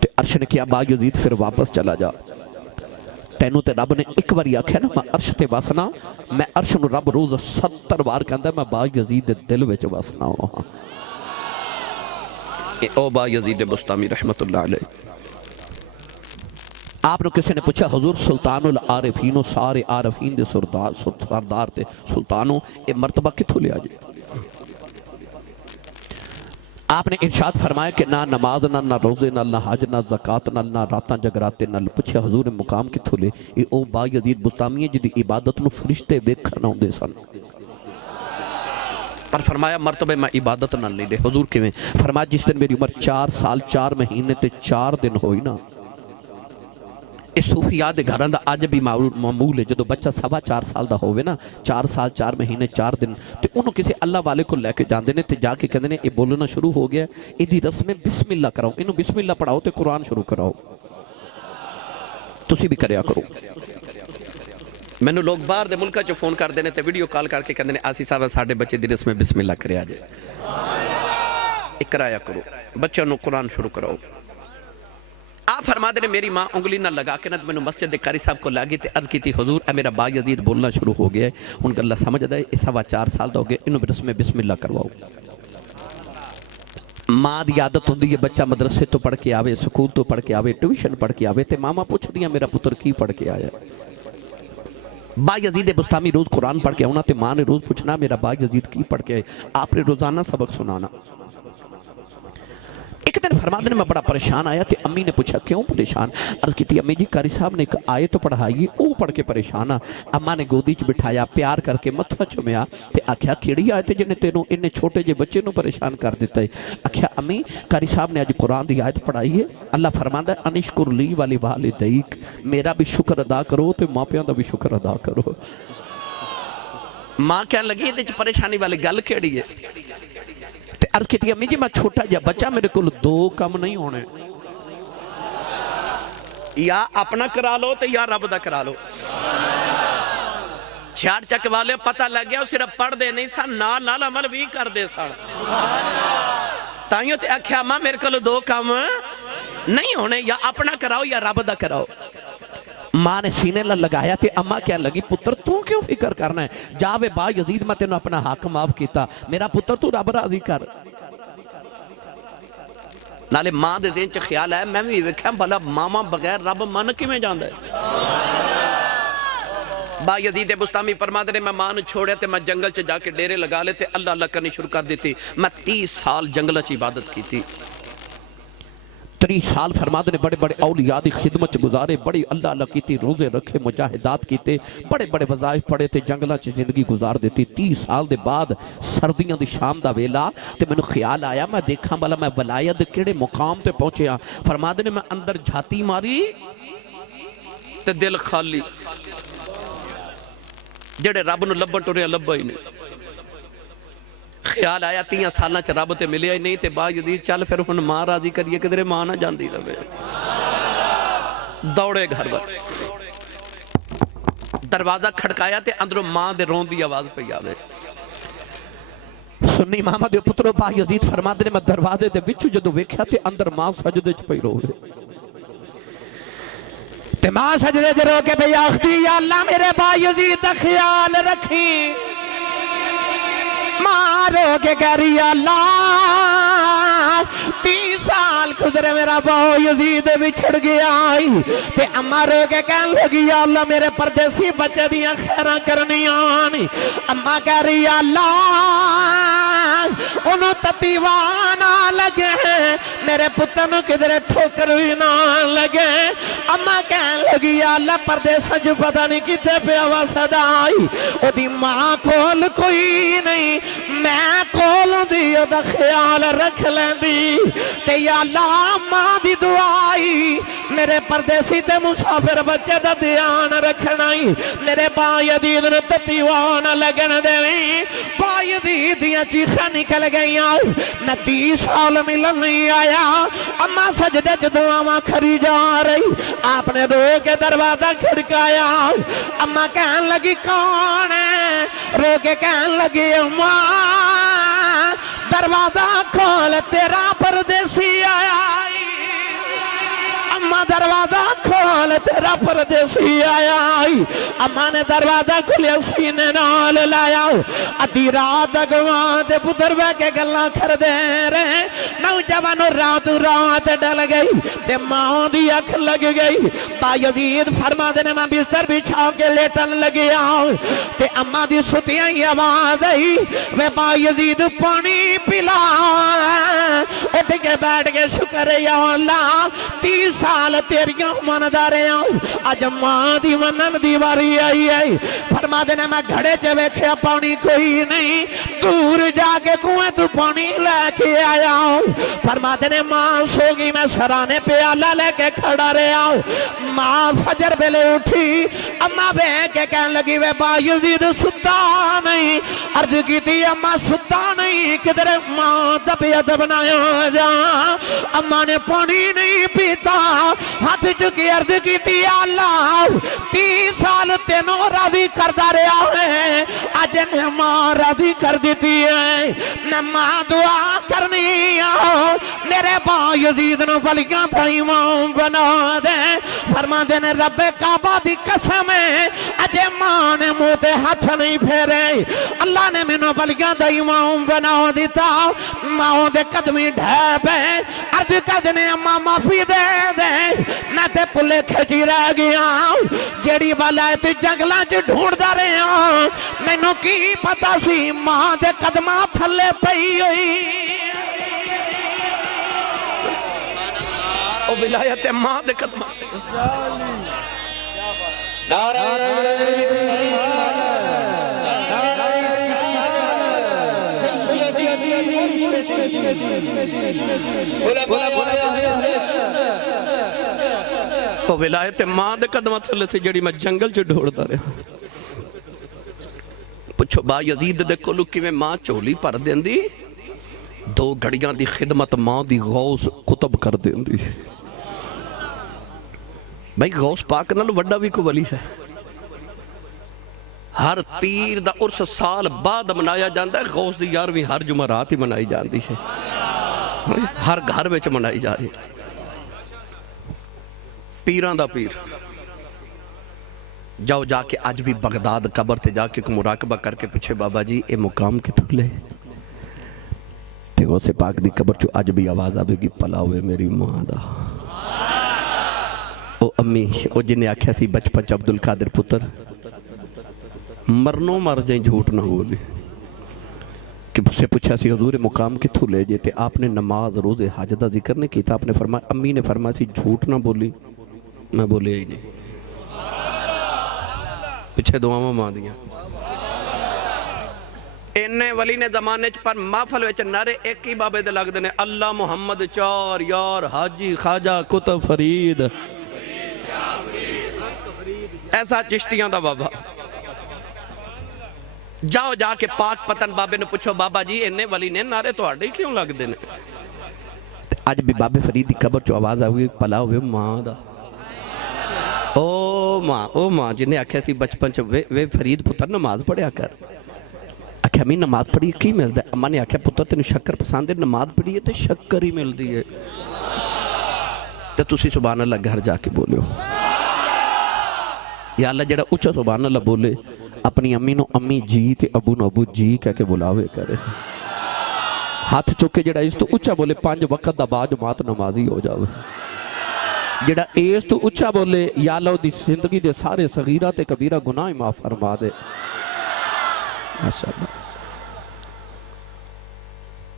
تے عرش نے کیا با یزید پھر واپس چلا جا تینوں تے رب نے ایک بار آکھیا نا میں عرش تے واسنا میں عرش نو رب روز 70 بار کہندا میں با یزید دل وچ واسنا ہوں او با یزید بستامی رحمت اللہ علیہ آپ نے کسی نے پوچھا حضور سلطان العارفین و سارے عارفین دے سردار تے سلطانوں یہ مرتبہ کتھو لیا جائے آپ نے ارشاد فرمایا کہ نہ نماز نہ روزے نہ حج نہ زکاة نہ راتاں جگراتے نہ پوچھا حضور مقام کتھو لے یہ او با یزید بستامی ہے جدی عبادت نو فرشتے ویکھنا ہوندے سن پر فرمایا مرتبہ میں عبادت نہ لے لے حضور کے میں فرمایا جس دن میری عمر 4 سال 4 مہینے تے 4 دن ہوئی نا اس صوفیاء دے گھراں دا آج بھی معمول ہے جدو بچہ 4.5 سال دا ہوئے نا 4 سال 4 مہینے 4 دن تے انہوں کسی اللہ والے کو لے کے جاندے نے تے جا کے کہندے نے یہ بولنا شروع ہو گیا یہ دی رسم بسم اللہ کراؤ انہوں بسم اللہ پڑھاؤ تے قرآن شروع کراؤ تسی بھی کریا کرو ਮੈਨੂੰ ਲੋਕ ਬਾਹਰ ਦੇ ਮੁਲਕਾਂ 'ਚ ਫੋਨ ਕਰਦੇ ਨੇ ਤੇ ਵੀਡੀਓ ਕਾਲ ਕਰਕੇ ਕਹਿੰਦੇ ਨੇ ਆਸੀ ਸਾਹਿਬ ਸਾਡੇ ਬੱਚੇ ਦੀ ਰਸਮ ਬਿਸਮਿਲ੍ਲਾ ਕਰਿਆ ਜੇ ਇਕਰਾਇਆ ਕਰੋ ਬੱਚਿਆਂ ਨੂੰ ਕੁਰਾਨ ਸ਼ੁਰੂ ਕਰਾਓ آپ فرماتے نے میری ماں انگلی نہ لگا کے نہ میں مسجد قاری صاحب کو لاگی تے عرض کی تھی حضور اے میرا با یزید بولنا شروع ہو گیا ہے ان کا اللہ سمجھ دے اس 4.5 سال دا ہو گیا انہوں برس میں بسم اللہ کرواؤ ماں دی عادت ہوندی ہے بچہ مدرسے تو پڑھ کے آوے سکول تو پڑھ کے آوے ٹیوشن پڑھ کے آوے تے ماما پوچھ دیا میرا پتر کی پڑھ کے آیا با یزید بستامی روز قرآن پڑھ کے ہونا تے ماں نے روز پوچھنا میرا با یزید کی پڑھ کے آئے آپ نے روزانہ سبق سنانا ایک دن فرماتے نے میں بڑا پریشان آیا تے امی نے پوچھا کیوں پریشان عرض کی تھی امی جی قاری صاحب نے ایک آیت تو پڑھائی او پڑھ کے پریشان اما نے گودی چ بٹھایا پیار کر کے متھا چومیا تے آکھیا کیڑی آیت جنے تینوں اننے چھوٹے جے بچے نو پریشان کر دیتا ہے آکھیا امی قاری صاحب نے آج قرآن دی آیت پڑھائی ہے اللہ فرماندا ہے انشکر لی والی والدیک میرا بھی شکر ادا کرو تے ماں پیاں دا بھی شکر ادا کرو ماں کہنے لگی تے پریشانی والی گل کیڑی ہے عرض کی تھی امی جی میں چھوٹا جا بچہ میرے کو 2 کم نہیں ہونے یا اپنا کرا لو تو یا رب دا کرا لو چھاڑ چک والے پتہ لگ گیا صرف پڑھ دے نہیں سا نال عمل بھی کر دے سا تائیوں تے اکھیا ماں میرے کو 2 کم نہیں ہونے یا اپنا کراؤ یا رب دا کراؤ ماں نے سینے لگایا تے اماں کیا لگی پتر تو کیوں فکر کرنا ہے جاوے با یزید میں تینوں اپنا حق معاف کیتا میرا پتر تو رب راضی کر نالے ماں دے ذہن چ خیال ہے میں بھی ویکھیا بھلا ماما بغیر رب من کیویں جاندا ہے با یزید بستامی فرماتے نے میں ماں نوں چھوڑیا تے میں جنگل چ جا کے ڈیرے لگا لے تے اللہ اللہ کرنی شروع کر دیتی میں 30 سال جنگل چ عبادت کی تھی 30 سال فرماتے نے بڑے بڑے اولیاء دی خدمت گزارے بڑی اللہ اللہ کیتی روزے رکھے مجاہدات کیتے بڑے بڑے وظائف پڑے تے جنگلہ چ زندگی گزار دیتی 30 سال دے بعد سردیاں دی شام دا ویلا تے میں نے خیال آیا میں دیکھاں والا میں ولایت کیڑے مقام تے پہنچے ہاں فرماتے نے میں اندر جھاتی ماری تے دل خالی جڑے رب نو لبن ٹرے لبا ہی نہیں خیال آیا 30 سالہ چ رب تے ملیا ہی نہیں تے با یزید چل پھر ہن ماں راضی کریے کدھر ماں نہ جاندی رہے دوڑے گھر بار دروازہ کھڑکایا تے اندروں ماں دے رون دی آواز پہ آوے سنی ماما دے پترو با یزید فرماتے نے میں دروازے دے بچو جدو ویکھیا تے اندر ماں سجدے چ پئی رو تے ماں سجدے چ رو کے پئی آخدی یا اللہ میرے با یزید دا خیال رکھی مارو کے کہہ رہی اللہ 30 سال گزرے میرا باو یزید بچھڑ گیا تے اماں رو کے کہنے لگی یا اللہ میرے پردیسی بچے دیاں خیراں کرنیاں اماں کہہ رہی یا اللہ انہوں تتیوانا لگے میرے پتر نو کدھر ٹھوکر بھی نہ لگے اماں کہنے لگی یا اللہ پردیسا جو پتہ نہیں کتے پہ آواز صدائی او دی ماں کول کوئی نہیں میں کول دی او دا خیال رکھ لیں دی تے یا اللہ ماں دی دعائی میرے پردیسی تے مسافر بچے دا دیان رکھنائی میرے با یزید نے تتیوانا لگن دے با یزید دیاں چیخہ نکل گئیاں میں 30 سال ملن نہیں آیا اماں سجدے چ دعاواں کھری جا رہی آپ نے رو کے دروازہ کھڑکایا اماں کہن لگی کون ہے رو کے کہن لگی اماں دروازہ کھول تیرا پردیسی آیا اماں دروازہ کھول تیرا پردیسی آیا اماں نے دروازہ کھولیا سینے نال لایا ادھی رات اگوان دے پتر بے کے گلاں کر دے رہے نوجوانوں رات ڈل گئی تے ماں دی اکھ لگ گئی با یزید فرما دینے میں بستر بچھا کے لیٹن لگیا تے اماں دی ستیاں ہی آواز آئی میں با یزید پانی پلا اٹھ کے بیٹھ کے شکر یا اللہ 30 سال تیریاں منداریاں آج ماں دی منن دیواری آئی فرما دینے میں گھڑے چے ویکھیا پانی کوئی نہیں دور جا کے کنویں تو پانی لے کے آیا فرما دینے ماں سوگی میں سرانے پہ آلہ لے کے کھڑا رہا ماں فجر پہلے اٹھی اماں بے کے کہنے لگی وے با یزید ستا نہیں عرض کی تھی اماں ستا نہیں کدھر ماں دبیت بنایا جا اماں نے پانی نہیں پیتا ہاتھ چکی عرض کی تھی اللہ 30 سال نو راضی کردا رہا ہے اج نے ماں راضی کر دیتی ہے میں ماں دعا کرنی میرے با یزید نو ولیاں دا امام بنا دے فرما دے نے رب کعبہ دی قسم ہے اج ماں نے منہ تے ہاتھ نہیں پھیرے اللہ نے مینوں ولیاں دا امام بنا دیتا ماں دے قدمی ڈھے پے عرض کر دینے اماں معافی دے دے میں تے پلے کھچی رہ گیا جیڑی والایت جنگلاں چ ڈھونڈدا رہیا مینوں کی پتا سی ماں دے قدماں تھلے پئی ہوئی او ولایت ماں دے قدماں او ولایت ماں دے قدماں تھلے سے جڑی میں جنگل چ ڈھونڈدا رہیا پوچھو با یزید دے کولو کیویں ماں چولی پر دیندی دو گھڑیاں دی خدمت ماں دی غوث قطب کر دیندی بھائی غوث پاک نال وڈا بھی کو ولی ہے ہر پیر دا عرس سال بعد منایا جاندہ ہے غوث دی یارویں ہر جمعرات ہی منائی جاندی ہے ہر گھر وچ منائی جا رہی پیران دا پیر جاؤ جا کے آج بھی بغداد قبر تے جا کے مراقبہ کر کے پوچھے بابا جی اے مقام کتھوں لے تے غوث پاک دی قبر چو آج بھی آواز آوے گی پلا ہوئے میری ماں دا او امی او جنہیں آکھیا سی بچپن چ عبدالقادر پتر مرنوں مر جائیں جھوٹ نہ بولی کہ سے پوچھا سی حضور مقام کتھوں لے جے تے آپ نے نماز روز حج دا ذکر نہیں کیتا آپ نے فرمایا امی نے فرمایا سی جھوٹ نہ بولی میں بولے ہی نہیں پچھے دعاواں ماں دیاں انہیں ولی نے زمانے پر محفل وچ نعرے ایک ہی بابے دے لگ دینے اللہ محمد چار یار حاجی خواجہ کتب فرید ایسا چشتیاں دا بابا جاؤ جا کے پاک پتن بابے نے پوچھو بابا جی انہیں ولی نے نعرے تو آڑے کیوں لگ دینے آج بھی بابے فرید دی قبر چو آواز آوئی پلا ہوئے ماں دا او ماں جنہیں آکھے سی بچپن چو وے فرید پتر نماز پڑھیا کر آکھے ہمیں نماز پڑھی کی مل دے اماں نے آکھے پتر تینوں شکر پسند ہے نماز پڑھی ہے تو شکر ہی مل دی ہے تو تسی سبحان اللہ گھر جا کے بولے ہو یا اللہ جڑا اچھا سبحان اللہ بولے اپنی امی نو امی جی تے ابو نو ابو جی کہہ کے بلاوے کرے ہاتھ چکے جڑا اس تو اچھا بولے 5 وقت دا بعد جماعت نمازی ہو جاوے جڑا اس تو اچھا بولے یا اللہ دی زندگی دے سارے صغیرہ تے کبیرہ گناہ معاف فرما دے ماشاءاللہ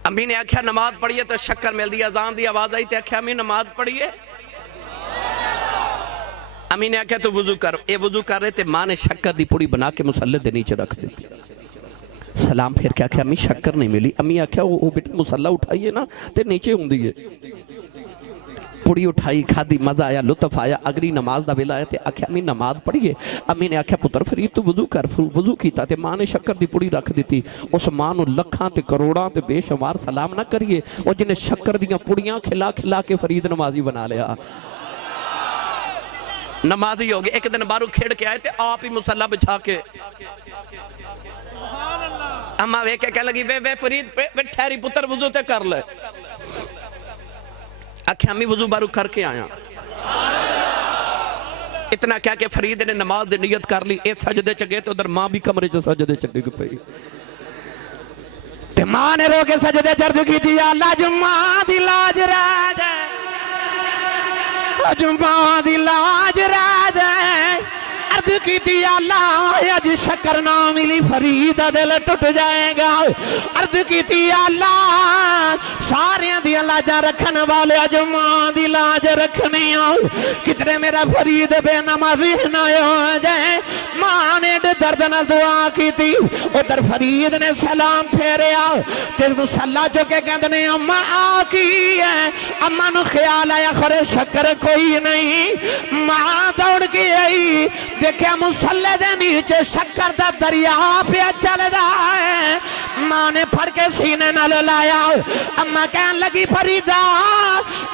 امی نے آکھیا نماز پڑھیے تو شکر مل دی اذان دی آواز آئی تے آکھیا امی نماز پڑھیے امی نے آکھیا تو وضو کر اے وضو کر رہے تے ماں نے شکر دی پوڑی بنا کے مسلح دے نیچے رکھ دیتی سلام پھر کیا آکھیا امی شکر نہیں ملی امی آکھیا وہ بیٹا مسلح اٹھائیے نا تے نیچے ہوں دیئے پوڑی اٹھائی کھا دی مزہ آیا لطف آیا اگری نماز دا ویلا آیا تے آکھیا امی نماز پڑھیے امی نے آکھیا پتر فرید تو وضو کر وضو کیتا تے ماں نے شکر دی پوڑی رکھ دیتی اس ماں نو لکھاں تے کروڑاں تے بے شمار سلام نہ کریے اور جنہیں شکر دیاں پوڑیاں کھلا کھلا کے فرید نمازی بنا لیا نمازی ہوگی ایک دن بارو کھیڑ کے آئے تھے آپ ہی مسلح بچھا کے اما وے کہہ لگی وے فرید وے ٹھہری پتر وضو تے کر لے آکھیں امی وضو بارو کر کے آیا اتنا کیا کہ فرید نے نماز دے نیت کر لی ایک سجدے چگے تو ادھر ماں بھی کمرے چ سجدے چگے پئی تے ماں نے رو کے سجدے چڑھ کی تھی اللہ جمعہ دی لاج رہ جائے جمعہ دی لاج رہ جائے عرض کی تھی اللہ اج شکر نہ ملی فرید دل ٹوٹ جائے گا عرض کی تھی اللہ سارے دی لاجاں رکھن والے جمعہ دی لاج رکھنی کتنے میرا فرید بے نمازی نہ ہو جائے ماں نے درد نہ دعا کی تھی ادھر فرید نے سلام پھیرے تے مسلح جو کہ کہتے ہیں اماں آکی ہے اماں نو خیال آیا خورے شکر کوئی نہیں ماں دوڑ کی آئی دیکھیں مسلح دے نیچے شکر دا دریا پہ چل رہا ہے ماں نے پھڑ کے سینے نہ لایا اماں کہن لگی فریدہ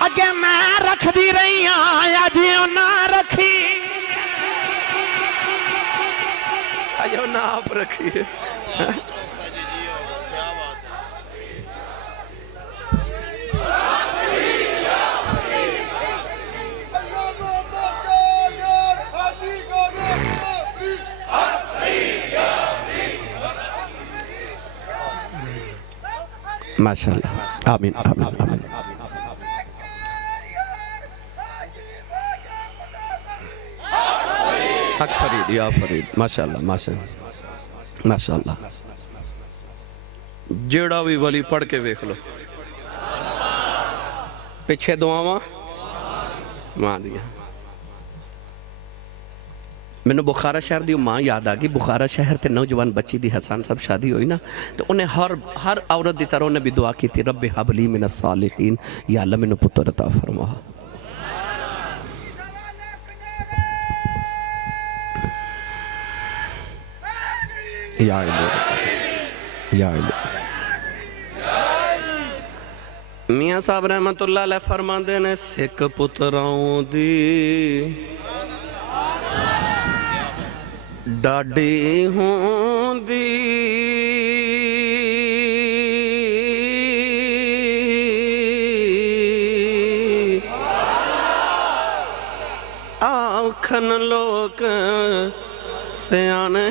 اگے میں رکھ دی رہی ہوں یا جیوں نہ رکھی بھائیو ناپ رکھیے ماشاءاللہ آمین آمین آمین حق فرید یا فرید ماشاءاللہ ماشاءاللہ ماشاءاللہ جیڑا بھی ولی پڑھ کے ویکھ لو پیچھے دعاواں ماں دیا میں نے بخارا شہر دی ماں یاد آگی بخارا شہر تے نوجوان بچی دی حسان صاحب شادی ہوئی نا تو انہیں ہر عورت دی طرح انہیں بھی دعا کی تھی رب حب لی من الصالحین یا اللہ میں نے پتر عطا فرما یا الہ یا الہ میاں صاحب رحمت اللہ علیہ فرمان دینے سکھ پتراؤں دی ڈاڈی ہوں دی آنکھن لوگ سیانے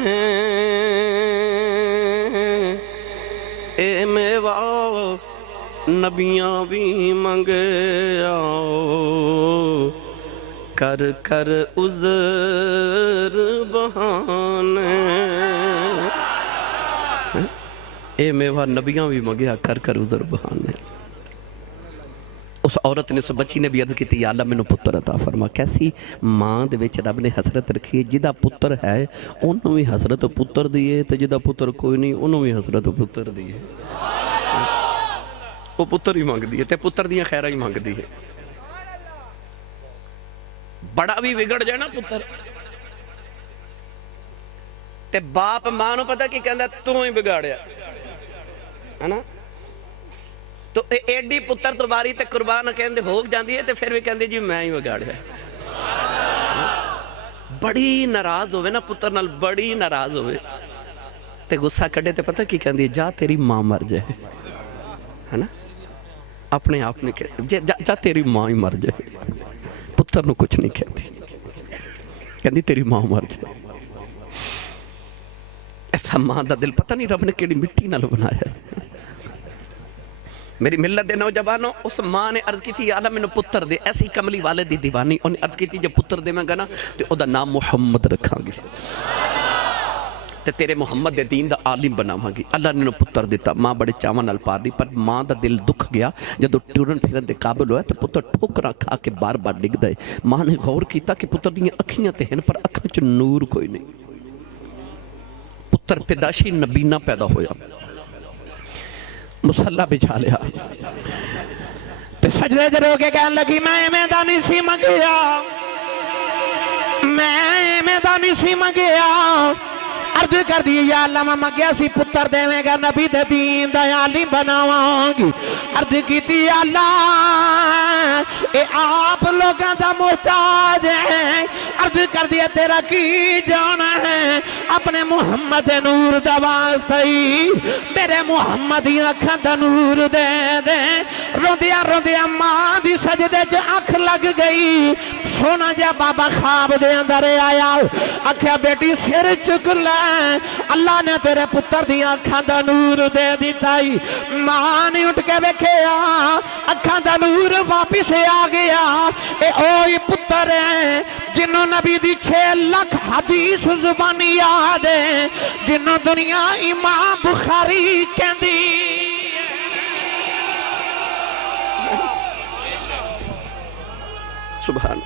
اے میوہ نبیاں بھی منگے آؤ کر کر عذر بہانے اے میوہ نبیاں بھی منگیا کر کر عذر بہانے اس عورت نے اس بچی نے بھی عرض کی تھی یا اللہ میں نے پتر عطا فرما کیسی ماں دے وچ رب نے حسرت رکھی ہے جدہ پتر ہے انہوں بھی حسرت پتر دیئے تو جدہ پتر کوئی نہیں انہوں بھی حسرت پتر دیئے وہ پتر ہی مانگ دیئے تے پتر دیاں خیرہ ہی مانگ دیئے بڑا بھی بگڑ جائے نا پتر تے باپ مانو پتہ کی کہندہ تو ہی بگاڑیا ہے نا تو ایڈی پتر تو باری تے قربان کہندے ہوگ جاندی ہے تے پھر بھی کہندے جی میں ہی بگاڑیا بڑی ناراض ہوئے نا پتر نال بڑی ناراض ہوئے تے غصہ کڑے تے پتہ کی کہندی جا تیری ماں مر جائے ہے نا اپنے آپ نے کہتے جا تیری ماں ہی مر جائے پتر نو کچھ نہیں کہتی تیری ماں مر جائے ایسا ماں دا دل پتہ نہیں رب نے کیڑی مٹی نال بنایا ہے میری ملت دے نوجوانوں اس ماں نے عرض کی تھی یا اللہ میں نے پتر دے ایسی کملی والے دی دیوانی انہیں عرض کی تھی جب پتر دے میں گنا تو او دا نام محمد رکھاں گی تے تیرے محمد دے دین دا عالم بناواں گی اللہ نے پتر دیتا ماں بڑے چاواں نال پار دی پر ماں دا دل دکھ گیا جدو ٹورن پھرن دے قابل ہویا تو پتر ٹھوکراں کھا کے بار بار ڈگ دے ماں نے غور کیتا کہ پتر دیاں اکھیاں تے ہیں پر اکھاں چ نور کوئی نہیں پتر پیداشی نبینا پیدا ہویا مصلی بچھا لیا تے سجدے جرو کے کہن لگی میں میدانی سی منگیا میں میدانی سی منگیا عرض کر دی یا اللہ میں مگیا سی پتر دے میں گا نبی دے دین دا عالم بناواں گی عرض کی تھی یا اللہ اے آپ لوگاں دا محتاج ہے عرض کر دیا تیرا کی جانا ہے اپنے محمد نور دا واسطی میرے محمد ہی اکھاں دا نور دے دے روندیا ماں دی سجدے چ اکھ لگ گئی سونا جا بابا خواب دے اندر آیا اکھیا بیٹی سر چک لے اللہ نے تیرے پتر دیا اکھاں دا نور دے دیتائی ماں نے اٹھ کے بیکھیا اکھاں دا نور واپس آ گیا اے اوہی پتر ہے جنہوں نبی دی 6 لاکھ حدیث زبانی یاد ہے جنہوں دنیا امام بخاری کہندی سبحان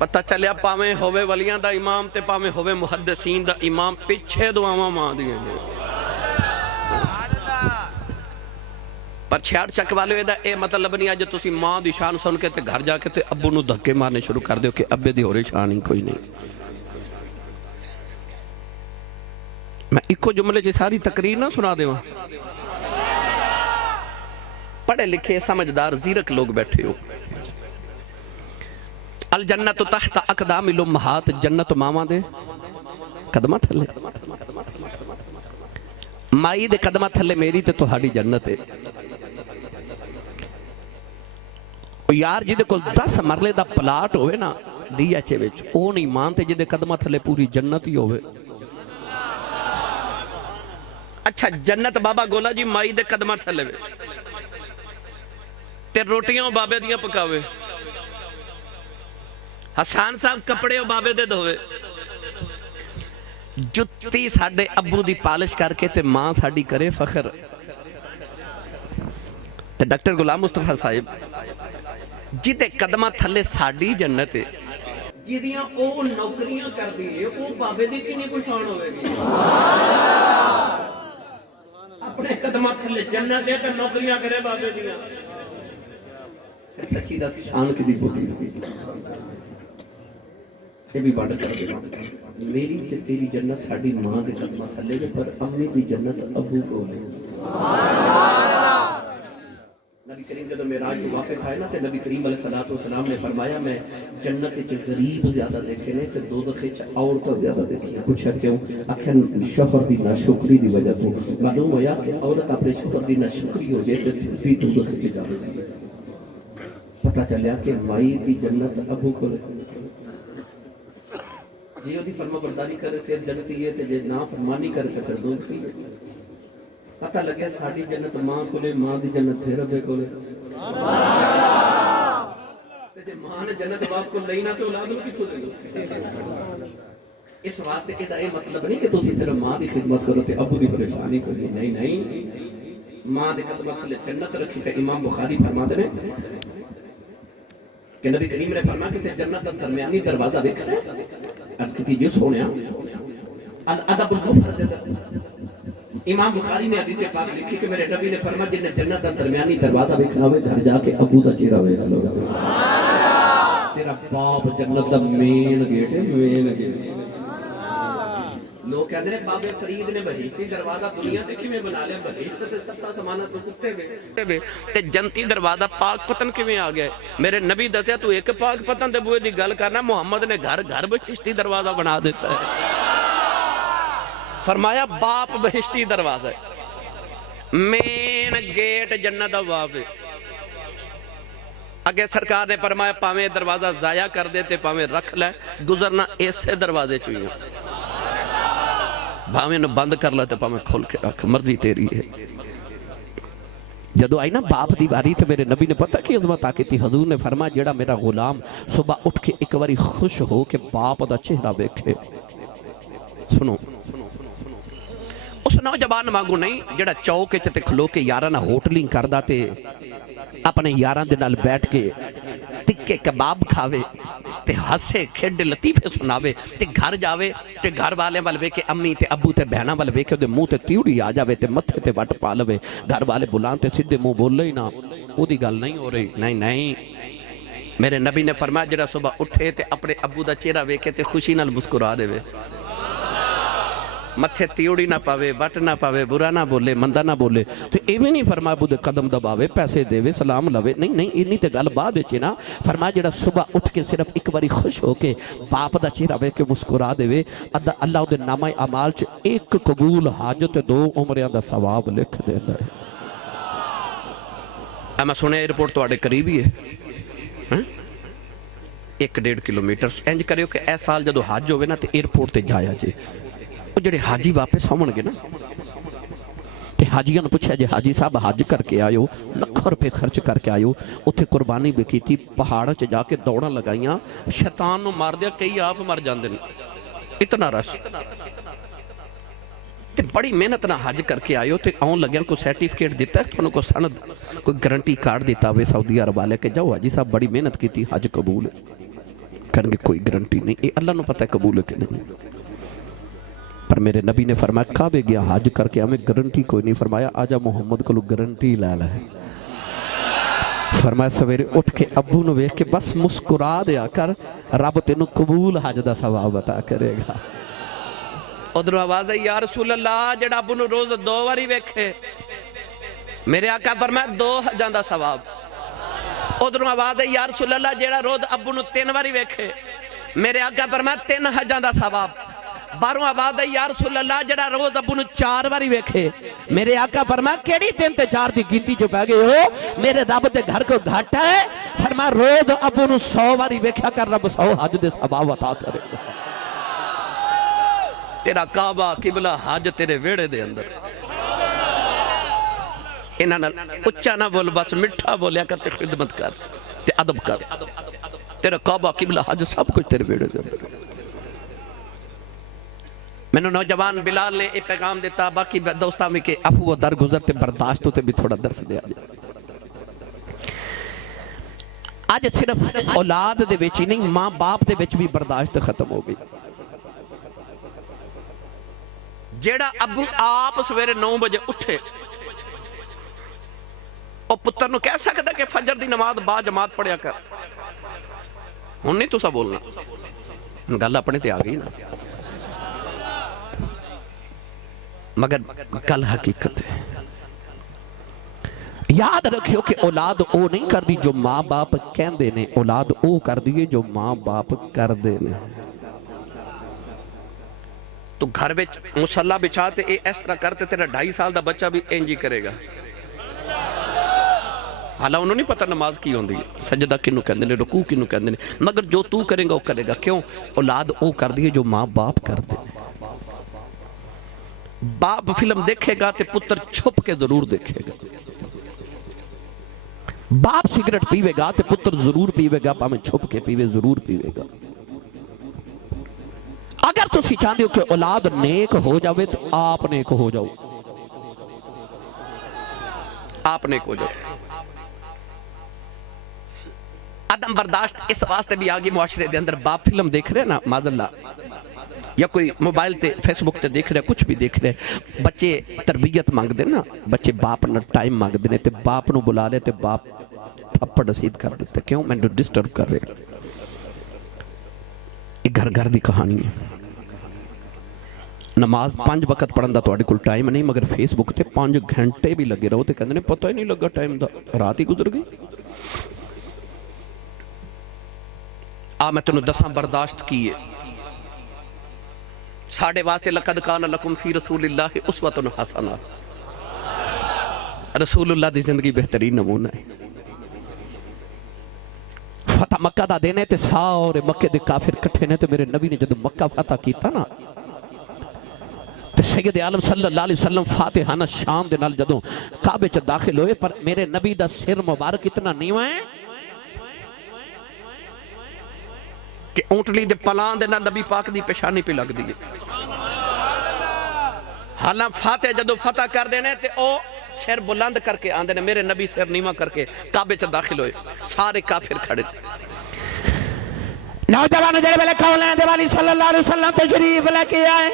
پتہ چلیا پاویں ہوئے ولیاں دا امام تے پاویں ہوئے محدثین دا امام پیچھے دعاواں ماں دیئے پر چھیاڑ چک والے دا اے مطلب نہیں آج تسی ماں دی شان سن کے تے گھر جا کے تے ابو نو دھکے مارنے شروع کر دیو کہ ابے دی ہو رہی شان ہی کوئی نہیں میں ایکو جملے چ ساری تقریر نہ سنا دیواں. پڑھے لکھے سمجھدار زیرک لوگ بیٹھے ہو. الجنت تحت اقدام الامہات، جنت ماواں دے قدمہ تھلے. مائی دے قدمہ تھلے میری تے تہاڈی جنت ہے. یار جی دے کول 10 مرلے دا پلاٹ ہوئے نا ڈی ایچ اے وچ، او نہیں مانتے جی دے قدمہ تھلے پوری جنت ہی ہوئے. اچھا جنت بابا گولا جی مائی دے قدمہ تھلے وے تے روٹیاں بابے دیاں پکاوے. حسان صاحب کپڑے بابے دے دھوے. جتی ساڑھے ابو دی پالش کر کے تے ماں ساڑھی کرے فخر. تے ڈاکٹر غلام مصطفیٰ صاحب جی تے قدمہ تھلے ساڑھی جنت ہے. جی دیاں او نوکریاں کر دیئے او بابے دی کی نہیں پشان ہوئے گی. اپنے قدمہ تھلے جنت ہے تے نوکریاں کرے بابے دیاں. سچی دا شان کی دی بوٹی یہ بھی بانڈ کر دے. میری تے تیری جنت ساڑھی ماں دے قدمہ تھلے گے پر امی دی جنت ابو کو لے. نبی کریم جب معراج کو واپس آئے نا تے نبی کریم علیہ السلام نے فرمایا میں جنت چ غریب زیادہ دیکھے نے تے دوزخ چ عورتاں زیادہ دیکھیاں. پوچھا کیوں؟ آخر شوہر دی ناشکری دی وجہ تو. معلوم ہوا کہ عورت اپنے شوہر دی ناشکری ہو جائے تے صرفی دوزخ چ جا رہی. پتہ چلیا کہ مائی دی جنت ابو کو لے. جی وہ دی فرما برداری کرے پھر جنتی ہے تے جے نا فرمانی کرے تے پھر دوزخی ہے. پتہ لگیا ساڑھی جنت ماں کو لے، ماں دی جنت پھر ابے کو لے. تے جے ماں نے جنت باپ کو لینا تو اولاد نو کتھوں دے. اس واسطے اس اے مطلب نہیں کہ تسی صرف ماں دی خدمت کرو تے ابو دی پریشانی کرو. نہیں نہیں، ماں دے قدمہ تھلے جنت رکھی. تے امام بخاری فرماتے ہیں کہ نبی کریم نے فرمایا کہ جنت کا درمیانی دروازہ دیکھنا ہے. عرض کی جو سونیا الادب المفرد امام بخاری نے حدیث پاک لکھی کہ میرے نبی نے فرمایا جن نے جنت کا درمیانی دروازہ دیکھنا ہوئے گھر جا کے ابو دا چہرہ دیکھ لو. تیرا باپ جنت دا مین گیٹ ہے، مین گیٹ. لوگ کہتے ہیں بابے فرید نے بہشتی دروازہ دنیا دیکھی میں بنا لیا. بہشت تے ستا سمانہ تو کتے بے تے جنتی دروازہ پاک پتن کی میں آ گئے. میرے نبی دسیا تو ایک پاک پتن دے بوئے دی گل کرنا، محمد نے گھر گھر بہشتی دروازہ بنا دیتا ہے. فرمایا باپ بہشتی دروازہ ہے، مین گیٹ جنت دا باپ ہے. اگے سرکار نے فرمایا پاویں دروازہ ضائع کر دیتے پاویں رکھ لے، گزرنا ایسے دروازے چوئیں. بھاویں نو بند کر لیتے پاویں کھول کے رکھ، مرضی تیری ہے. جدو آئی نا باپ دی باری تھے میرے نبی نے پتہ کی عظمت آکی تھی. حضور نے فرمایا جیڑا میرا غلام صبح اٹھ کے ایک باری خوش ہو کہ باپ دا چہرہ بیکھے. سنو اس نوجوان مانگو نہیں جڑا چوکے چتے کھلو کے یارانہ ہوٹلنگ کر داتے اپنے یاران دے نال بیٹھ کے تکے کباب کھاوے تے ہسے کھیڈ لطیفے سناوے تے گھر جاوے تے گھر والے والوے کے امی تے ابو تے بہنہ والوے کے دے منہ تے تیوڑی آ جاوے تے متھے تے وٹ پالوے. گھر والے بلان تے سدھے منہ بول لئی نا او دی گل نہیں ہو رہی. نہیں نہیں، میرے نبی نے فرمایا جڑا صبح اٹھے تے اپنے ابو دا چہرہ ویکھے تے خوشی نال مسکرا دے وے. متھے تیوڑی نہ پاوے، وٹ نہ پاوے، برا نہ بولے، مندہ نہ بولے. تو ایویں نہیں فرمایا ابو دے قدم دباوے، پیسے دے سلام لوے. نہیں نہیں، انہی تے گل بعد وچ نا. فرمایا جڑا صبح اٹھ کے صرف ایک باری خوش ہو کے باپ دا چہرہ ویکھ کے مسکرا دے اللہ دے نامہ اعمال چ ایک قبول حاجت 2 عمریاں دا ثواب لکھ دیندا ہے. میں سنے ایئرپورٹ تواڈے قریب ہی ہے، 1.5 کلومیٹر. انج کریو کہ اے سال جدو حج ہوئے نا تے ایئرپورٹ تے جایا جے. وہ جڑے حاجی واپس ہون گے نا تے حاجیاں نے پوچھا جے حاجی صاحب حج کر کے آئیو، لکھوں روپے خرچ کر کے آئیو، اتھے قربانی بھی کی تھی، پہاڑوں چ جا کے دوڑا لگائیاں، شیطان نو مار دیا، کئی آپ مر جاندے نے. اتنا رش تے بڑی محنت نہ حج کر کے آئیو تے آن لگیاں کو سرٹیفکیٹ دیتا ہے، انہوں کو سند کوئی گارنٹی کارڈ دیتا ہوئے سعودی عرب والے کہ جاؤ حاجی صاحب بڑی محنت کی تھی، حج قبول ہے. کرنگے کوئی گارنٹی نہیں، یہ اللہ نو پتہ ہے قبول ہے کہ نہیں. پر میرے نبی نے فرمایا کعبے گیا حج کر کے ہمیں گارنٹی کوئی نہیں. فرمایا آجا محمد کو گارنٹی لے لے. فرمایا سویرے اٹھ کے ابو نو ویکھ کے بس مسکرا دیا کر، رب تینوں قبول حج دا ثواب عطا کرے گا. ادھر آواز ہے یا رسول اللہ جڑا ابو نو روز 2 واری ویکھے میرے آقا فرمایا 2 حجاں دا ثواب. ادھر آواز ہے یا رسول اللہ جڑا روز ابو نو 3 واری ویکھے میرے آقا فرمایا 3 حجاں دا ثواب. باروں آواز ہے یا رسول اللہ جڑا روز ابو نو 4 واری ویکھے میرے آقا فرمایا کیڑی 3 تے 4 دی گنتی جو پہ گئے ہو میرے رب دے گھر کو گھٹ ہے. فرمایا روز ابو نو 100 واری ویکھیا کر رب 100 حج دے ثواب عطا کرے گا. تیرا کعبہ قبلہ حج تیرے ویڑے دے اندر. انہاں اچھا نہ بول بس مٹھا بولیا کر تے خدمت کر تے ادب کر. تیرا کعبہ قبلہ حج سب کچھ تیرے ویڑے دے اندر. میں نے نوجوان بلال نے ایک پیغام دیتا باقی دوستہ میں کہ عفو و درگزر تے برداشت تے بھی تھوڑا درس دیا جائے. آج صرف اولاد دے وچ ہی نہیں ماں باپ دے وچ بھی برداشت ختم ہو گئی. جیڑا ابو آپ سویرے 9 بجے اٹھے اور پتر نو کہہ سکتا کہ فجر دی نماز با جماعت پڑھیا کر. ہن نہیں تو سا بولنا گل اپنے تے آ گئی نا مگر کل حقیقت ہے. یاد رکھیو کہ اولاد او نہیں کر دی جو ماں باپ کہن دے نے اولاد او کر دیئے جو ماں باپ کر دے نے. تو گھر بچ مسلح بچھاتے اے اس طرح کرتے تیرا 2.5 سال دا بچہ بھی انجی کرے گا. حالا انہوں نہیں پتہ نماز کی ہوندی ہے سجدہ کنو کہندے نے رکوع کنو کہندے نے مگر جو تو کریں گا وہ کرے گا. کیوں اولاد او کر دیئے جو ماں باپ کر دے. باپ فلم دیکھے گا تے پتر چھپ کے ضرور دیکھے گا. باپ سگریٹ پیوے گا تے پتر ضرور پیوے گا پاں میں چھپ کے پیوے ضرور پیوے گا. اگر تو سی چاہتے ہو کہ اولاد نیک ہو جاوے تو آپ نیک ہو جاؤ. آپ نیک ہو جاؤ. عدم برداشت اس واسطے بھی آگے معاشرے دے اندر باپ فلم دیکھ رہے نا معذاللہ یا کوئی موبائل تے فیس بک تے دیکھ رہے کچھ بھی دیکھ رہے بچے تربیت مانگ دے نا بچے باپ نہ ٹائم مانگ دے تے باپ نو بلا لے تے باپ تھپڑ رسید کر دیتے. کیوں میں ڈسٹرب کر رہے. ایک گھر دی کہانی ہے. نماز 5 وقت پڑھن دا تواڈے کول ٹائم نہیں مگر فیس بک تے 5 گھنٹے بھی لگے رہو تے کہندے نے پتہ ہی نہیں لگا ٹائم دا رات ہی گزر گئی. میں تنوں دساں برداشت کیے ساڑھے واسطے لقد کان لکم فی رسول اللہ اسوۃ حسنہ. رسول اللہ دی زندگی بہترین نمونہ ہے. فتح مکہ دا دینے تے سارے مکہ دے کافر کٹھے نے تے میرے نبی نے جدو مکہ فتح کیتا نا تے سید عالم صلی اللہ علیہ وسلم فاتحانہ شام دے نال جدو کعبے چ داخل ہوئے پر میرے نبی دا سر مبارک اتنا نیواں ہے کہ اونٹلی دے پلان دے نا نبی پاک دی پیشانی پہ لگ دیئے. حالاں فاتح جدو فتح کر دینے تے او سر بلند کر کے آندے نے میرے نبی سر نیمہ کر کے کعبے چ داخل ہوئے سارے کافر کھڑے. نوجوان جڑے ویلے کولیں دے والی صلی اللہ علیہ وسلم تشریف لے کے آئے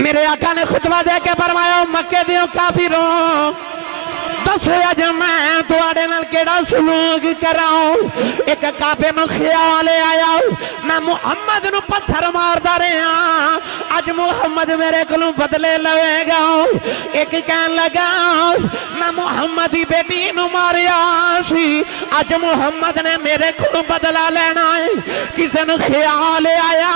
میرے آقا نے خطبہ دے کے فرمایا مکے دیوں کافروں دسو اج میں تواڈے نال کیڑا سلوک کراؤں. ایک کعبے نو خیال آیا میں محمد نو پتھر ماردا رہا اج محمد میرے کولوں بدلے لوے گا. ایک کہن لگا میں محمد دی بیٹی نو ماریا سی اج محمد نے میرے کولوں بدلہ لینا ہے. کسے نو خیال آیا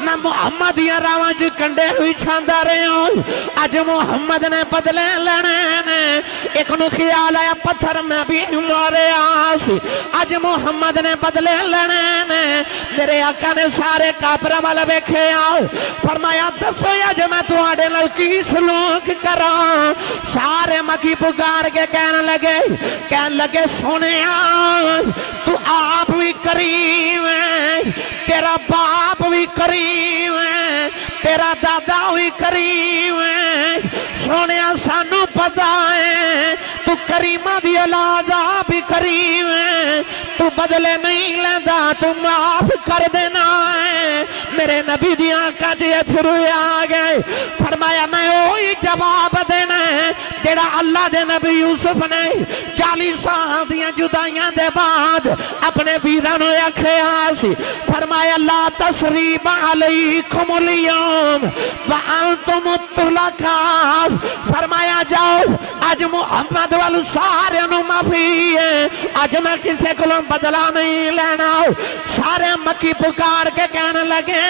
میں محمد دی راواں وچ کنڈے ہوئی چھاندا رہا اج محمد نے بدلے لینے نے. ایک نو خیال آیا پتھر میں بھی مارے آسی اج محمد نے بدلے لینے نے. میرے آقا نے سارے کافراں والا ویکھے آؤ فرمایا دسو اج میں تواڈے نال کی سلوک کراں. سارے مکی پکار کے کہن لگے سونیا تو آپ بھی کریم ہے تیرا باپ بھی کریم ہے تیرا دادا بھی کریم ہے. سونیا سانو پتہ ہے تو کریمہ دی اولاد بھی کریم ہے تو بدلے نہیں لیندا تو معاف کر دینا ہے. میرے نبی دی آنکھاں چ اتھرو آ گئے فرمایا میں وہی جواب دینا ہے جڑا اللہ دے نبی یوسف نے 40 سال دیاں جدائیاں دے بعد اپنے ویراں نوں آکھیا سی فرمایا لا تسریب علیکم اليوم وانتم طلقاء فرمایا جاؤ اج محمد والو سارے نوں معافی ہے اج میں کسے کولوں بدلہ نہیں لینا سارے مکی پکار کے کہنے لگے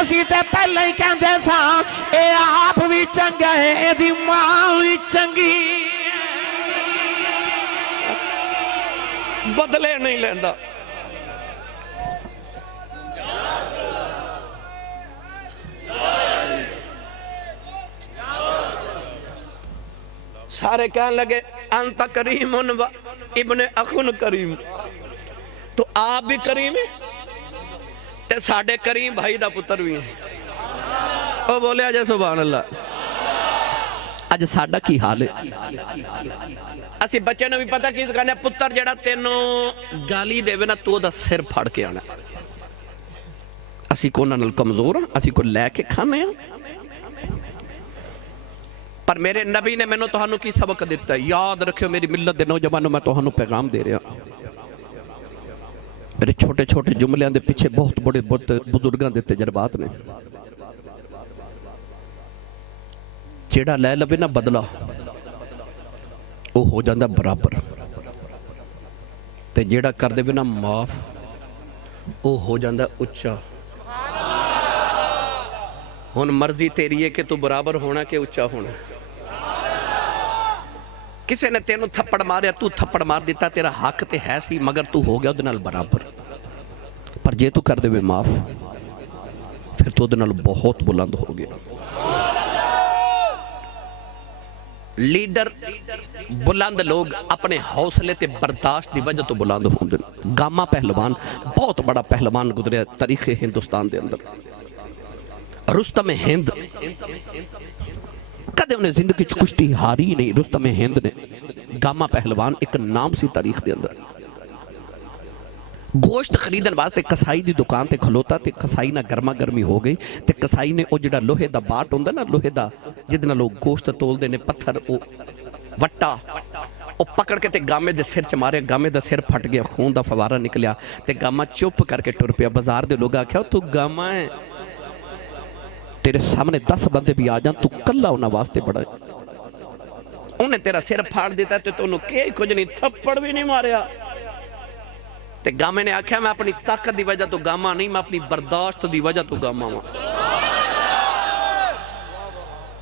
اسی تے پہلے ہی کہندے سا اے آپ بھی چنگا ہے اے دی ماں بھی چنگی بدلے نہیں لیندا سارے کہنے لگے انت کریم و ابن اخن کریم تو آپ بھی کریم ہیں تے ساڑھے کریم بھائی دا پتر بھی ہیں او بولے آجے سبحان اللہ آج ساڑھا کی حال ہے اسی بچے نے بھی پتا کیس کہنے پتر جڑا تینوں گالی دے بنا تو دا سر پھاڑ کے آنا اسی کو نل کمزور ہیں اسی کو لے کے کھانے ہیں پر میرے نبی نے میں نے توہانو کی سبق دیتا ہے یاد رکھو میری ملت دے نوجوانوں میں توہانو پیغام دے رہا میرے چھوٹے چھوٹے جملے دے پیچھے بہت بڑے بزرگاں دے تجربات نے جیڑا لے لبے نہ بدلا وہ ہو جاندہ برابر تے جیڑا کر دے بنا معاف وہ ہو جاندہ اچھا ہون مرضی تیری ہے کہ تو برابر ہونا کہ اچھا ہونا کسے نے تینوں تھپڑ ماریا تو تھپڑ مار دیتا تیرا حق تے ہے سی مگر تو ہو گیا دنال برابر پر جے تو کر دے بے معاف پھر تو دنال بہت بلند ہو گیا لیڈر بلند لوگ اپنے حوصلے تے برداشت دی وجہ تو بلند ہوں دن گاما پہلوان بہت بڑا پہلوان گزرے تاریخ ہندوستان دے اندر رستم ہند کدے انہیں زندگی کشتی ہاری نہیں رستم ہند نے گاما پہلوان ایک نام سی تاریخ دے اندر گوشت خریدن واسطے کسائی دی دکان تے کھلوتا تے کسائی نہ گرما گرمی ہو گئی تے کسائی نے او جڑا لوہے دا باٹ ہوندا نا لوہے دا جدنا لوگ گوشت تول دے نے پتھر او وٹا او پکڑ کے تے گامے دے سر چ مارے گامے دا سر پھٹ گیا خون دا فوارہ نکلیا تے گاما چپ کر کے ٹر پیا بازار دے لوگ آکھیا تو گاما ہے تیرے سامنے 10 بندے بھی آ جان تو کلا انہاں واسطے بڑا ہے انہیں تیرا سر پھاڑ دیتا ہے تو انہوں کیا کچھ نہیں تھپڑ بھی نہیں ماریا تے گامے نے آکھیا میں اپنی طاقت دی وجہ تو گاما نہیں میں اپنی برداشت دی وجہ تو گاما ہوں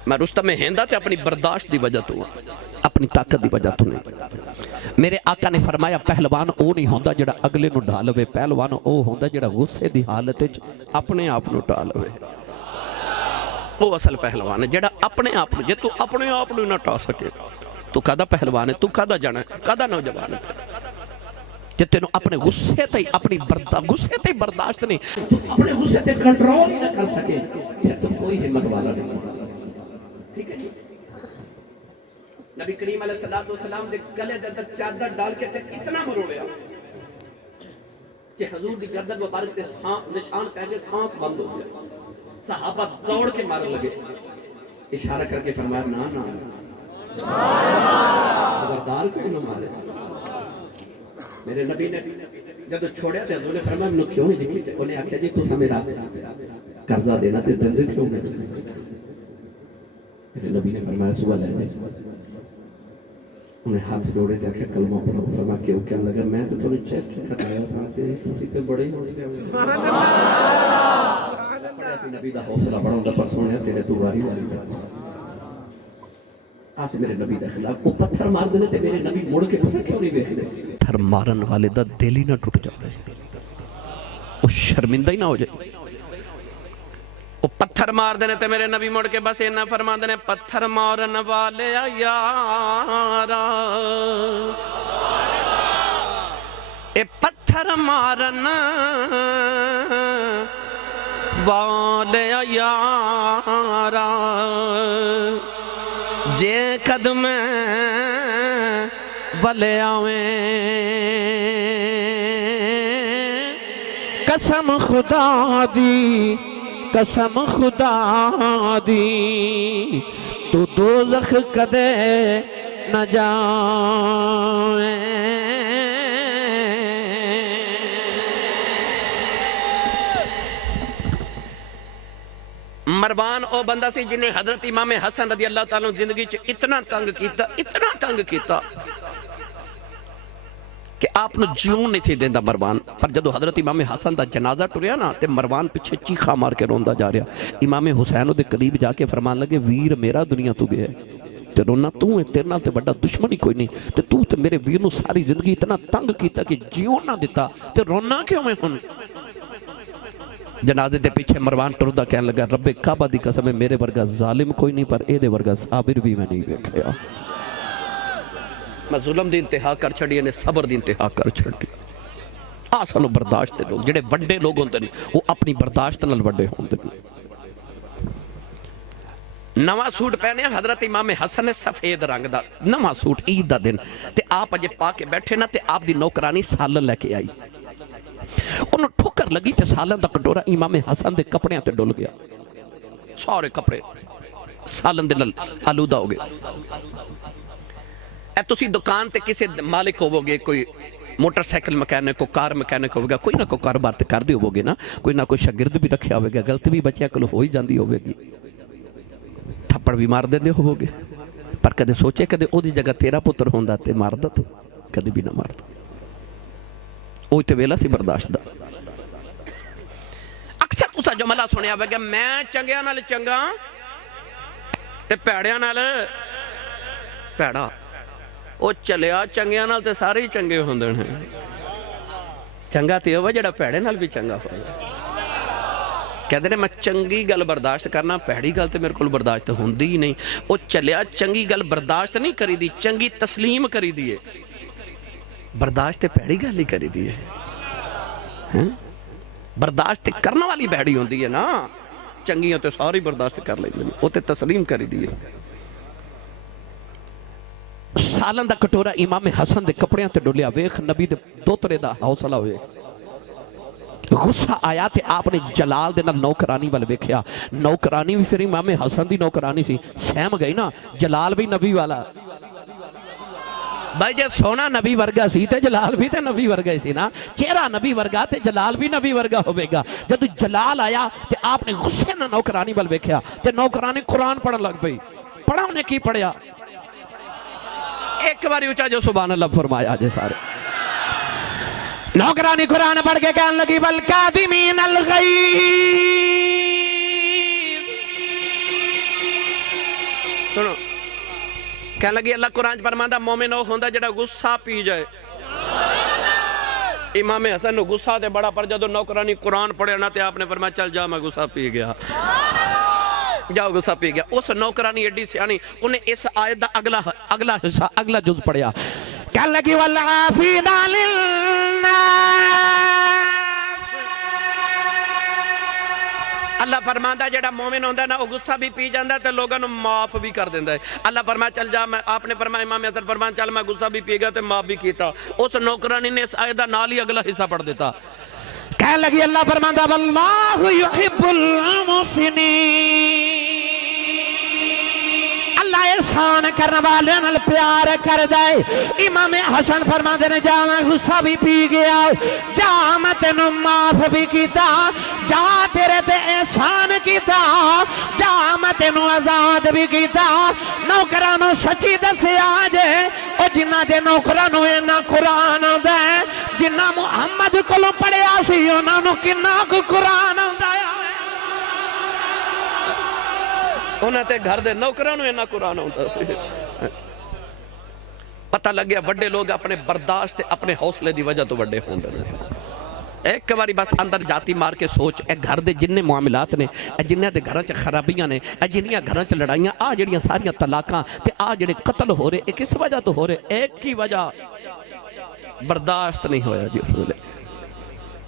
میں رستم ہندا تے اپنی برداشت دی وجہ تو ہوں اپنی طاقت دی وجہ تو نہیں میرے آقا نے فرمایا پہلوان او نہیں ہوندا جڑا اگلے نو ڈھالوے پہلوان او ہوندا جڑا غصے دی حالت وچ اپنے آپ نو ڈھالوے وہ اصل پہلوان ہے جڑا اپنے آپ نو جے تو اپنے آپ نو نہ ٹا سکے تو کدا پہلوان ہے تو کدا جانا ہے کدا نوجوان ہے جے تینوں اپنے غصے تے اپنی برداشت نہیں تو اپنے غصے تے کنٹرول ہی نہ کر سکے پھر تو کوئی ہمت والا نہیں ٹھیک ہے نبی کریم علیہ السلام دے گلے دے اندر چادر ڈال کے تے اتنا مروڑیا کہ حضور دی گردن مبارک تے نشان پہ گئے سانس بند ہو گیا صحابہ دوڑ کے مارن لگے اشارہ کر کے فرمایا نا خبردار کوئی نہ مارے میرے نبی نے جب چھوڑیا تھے حضور نے فرمایا میں کیوں نہیں دکھی تھے انہیں آکھیا جی تو سا میرا قرضہ دینا تے دن کیوں نہیں میرے نبی نے فرمایا صبح لے دے انہیں ہاتھ جوڑے تے آکھیا کلمہ پڑھو فرمایا کیوں کیا لگا میں تو انہیں چیک کھٹایا ساتھے تسی تے بڑے ہی ہونے ایسی نبی دا حوصلہ بڑا ہوندہ پر سونے تیرے تو واری والی جانا آسے میرے نبی دا خلاف وہ پتھر مار دینے تے میرے نبی مڑ کے پتھر کیوں نہیں بیٹھ دے پتھر مارن والے دا دل ہی نہ ٹوٹ جا رہے وہ شرمندہ ہی نہ ہو جائے وہ پتھر مار دینے تے میرے نبی مڑ کے بس یہ نہ فرما دینے پتھر مارن والے یارا اے پتھر مارن والے یارا جے قدم والے آویں قسم خدا دی تو دوزخ کدے نہ جائے مروان او بندہ سی جنہیں حضرت امام حسن رضی اللہ تعالیٰ زندگی چ اتنا تنگ کیتا کہ آپ نو جیون نہیں تھی دیندہ مروان. پر جدو حضرت امام حسن دا جنازہ ٹریا نا تے مروان پیچھے چیخا مار کے روندہ جا رہا. امام حسین دے قریب جا کے فرمان لگے ویر میرا دنیا تو گیا ہے تے رونا تو ہے تیرے نال تے بڑا دشمنی کوئی نہیں تے تو تے میرے ویر نو ساری زندگی اتنا تنگ کیتا کہ جیون نہ دیتا تے رونا کیوں میں ہن. جنازے دے پیچھے مروان ٹردہ کہنے لگا رب کعبہ دی قسم ہے میرے ورگا ظالم کوئی نہیں پر اے دے ورگا صابر بھی میں نہیں دیکھیا. میں ظلم دی انتہا کر چھڑی نے صبر دی انتہا کر چھڑی. آسانو برداشت لوگ جڑے وڈے لوگ ہوندے نے وہ اپنی برداشت نال وڈے ہوندے نے. نواں سوٹ پہنے حضرت امام حسن نے سفید رنگ دا نواں سوٹ عید دا دن تے آپ اجے پا کے بیٹھے نا تے آپ دی نوکرانی سالن لے کے آئی. انہوں ٹھوکر لگی تے سالن دا کٹورا امام حسن دے کپڑے تے ڈول گیا. سارے کپڑے سالن دے آلودہ ہو گئے. اے تسی دکان تے کسے مالک ہوو گے کوئی موٹر سائیکل مکینک کو کار مکینک ہوگا کوئی نہ کوئی کاروبار تے کر دی ہوو گے نا کوئی نہ کوئی شاگرد بھی رکھیا ہوگا غلطی بھی بچیا کلو ہو ہی جاندی ہوے گی تھپڑ بھی مار دیندے ہوو گے پر کدے سوچے کدے او دی جگہ تیرا پتر ہوندا تے ماردا تو کدے بھی نہ ماردا. اوہ تے ویلا سی برداشت دا. اکثر تسا جملہ سنیا ہوگا میں چنگیاں نال چنگا تے پیڑیاں نال پیڑا. او چلیا چنگیاں نال تے سارے ہی چنگے ہوندے ہیں. چنگا تے ہوئے جڑا پیڑے نال بھی چنگا ہوئے. کہتے ہیں میں چنگی گل برداشت کرنا پیڑی گل تے میرے کول برداشت ہوندی ہی نہیں. او چلیا چنگی گل برداشت نہیں کری دی چنگی تسلیم کری دیئے. برداشت پیڑی گل ہی کری دیئے. برداشت کرنا والی پیڑی ہوندی ہے نا چنگیاں تے ساری برداشت کر لیں دیں او تے تسلیم کری دیئے. سالن دا کٹورا امام حسن دے کپڑیاں تے ڈولیا ویخ نبی دے دوترے دا حوصلہ ہوئے. غصہ آیا تے آپ نے جلال دے نال نوکرانی والے ویکھیا. نوکرانی بھی پھر امام حسن دی نوکرانی سی سہم گئی نا جلال بھی نبی والا. بھائی جے سونا نبی ورگا سی تے جلال بھی تے نبی ورگا سی نا چہرہ نبی ورگا تے جلال بھی نبی ورگا ہوئے گا. جب جلال آیا تے آپ نے غصے نہ نوکرانی والے ویکھیا تے نوکرانی قرآن پڑھن لگ پئی. پڑھا انہیں کی پڑھیا ایک باری اچھا جو سبحان اللہ فرمایا جے سارے. نوکرانی قرآن پڑھ کے کہنے لگی والکاظمین الغیظ. سنو کہنے لگی اللہ قرآن فرماتا مومن وہ ہوندہ جڑا غصہ پی جائے. امام حسن نے غصہ دے بڑا پر جدو نوکرانی قرآن پڑھے نہ تے آپ نے فرمایا چل جا میں غصہ پی گیا. جاؤ غصہ پی گیا. اس نوکرانی ایڈی سیانی انہیں اس آیت دا اگلا حصہ اگلا جز پڑھیا. کہنے لگی والعافین عن الناس. اللہ فرماتا جڑا مومن ہوندہ نا وہ غصہ بھی پی جاندہ تے لوگوں نے معاف بھی کر دیندہ ہے. اللہ فرمایا چل جا میں آپ نے فرمایا امام حسن فرمایا چل میں غصہ بھی پی گیا تے معاف بھی کیتا. اس نوکرانی نے اس آیت دا نال ہی اگلا حصہ پڑھ دیتا. کہنے لگی اللہ فرماتا واللہ یحب المحسنین. اللہ احسان کرنے والے نال پیار کر دے. امام حسن فرماتے نے جا میں غصہ بھی پی گیا جا میں تینوں معاف بھی کیتا جا تیرے تے احسان کیتا جا میں تینوں آزاد بھی کیتا. نوکرانوں سچی دسے آجے او جنہ دے نوکرانوں اینا قرآن دے جنہ محمد کلوں پڑھے آسی انہوں کنہ کو قرآن دے. انہوں تے گھر دے نوکرانوں اینا قرآن ہوتا سی. پتہ لگ گیا بڑے لوگ اپنے برداشت اپنے حوصلے دی وجہ تو بڑے ہوندے ہیں. ایک باری بس اندر جاتی مار کے سوچ اے گھر دے جننے معاملات نے اے جننے دے گھراں چ خرابیاں نے اے جنیاں گھراں چ لڑائیاں آ جڑیاں ساریاں طلاقاں تے آ جڑے قتل ہو رہے اے کس وجہ تو ہو رہے ایک کی وجہ برداشت نہیں ہویا جی اس ویلے.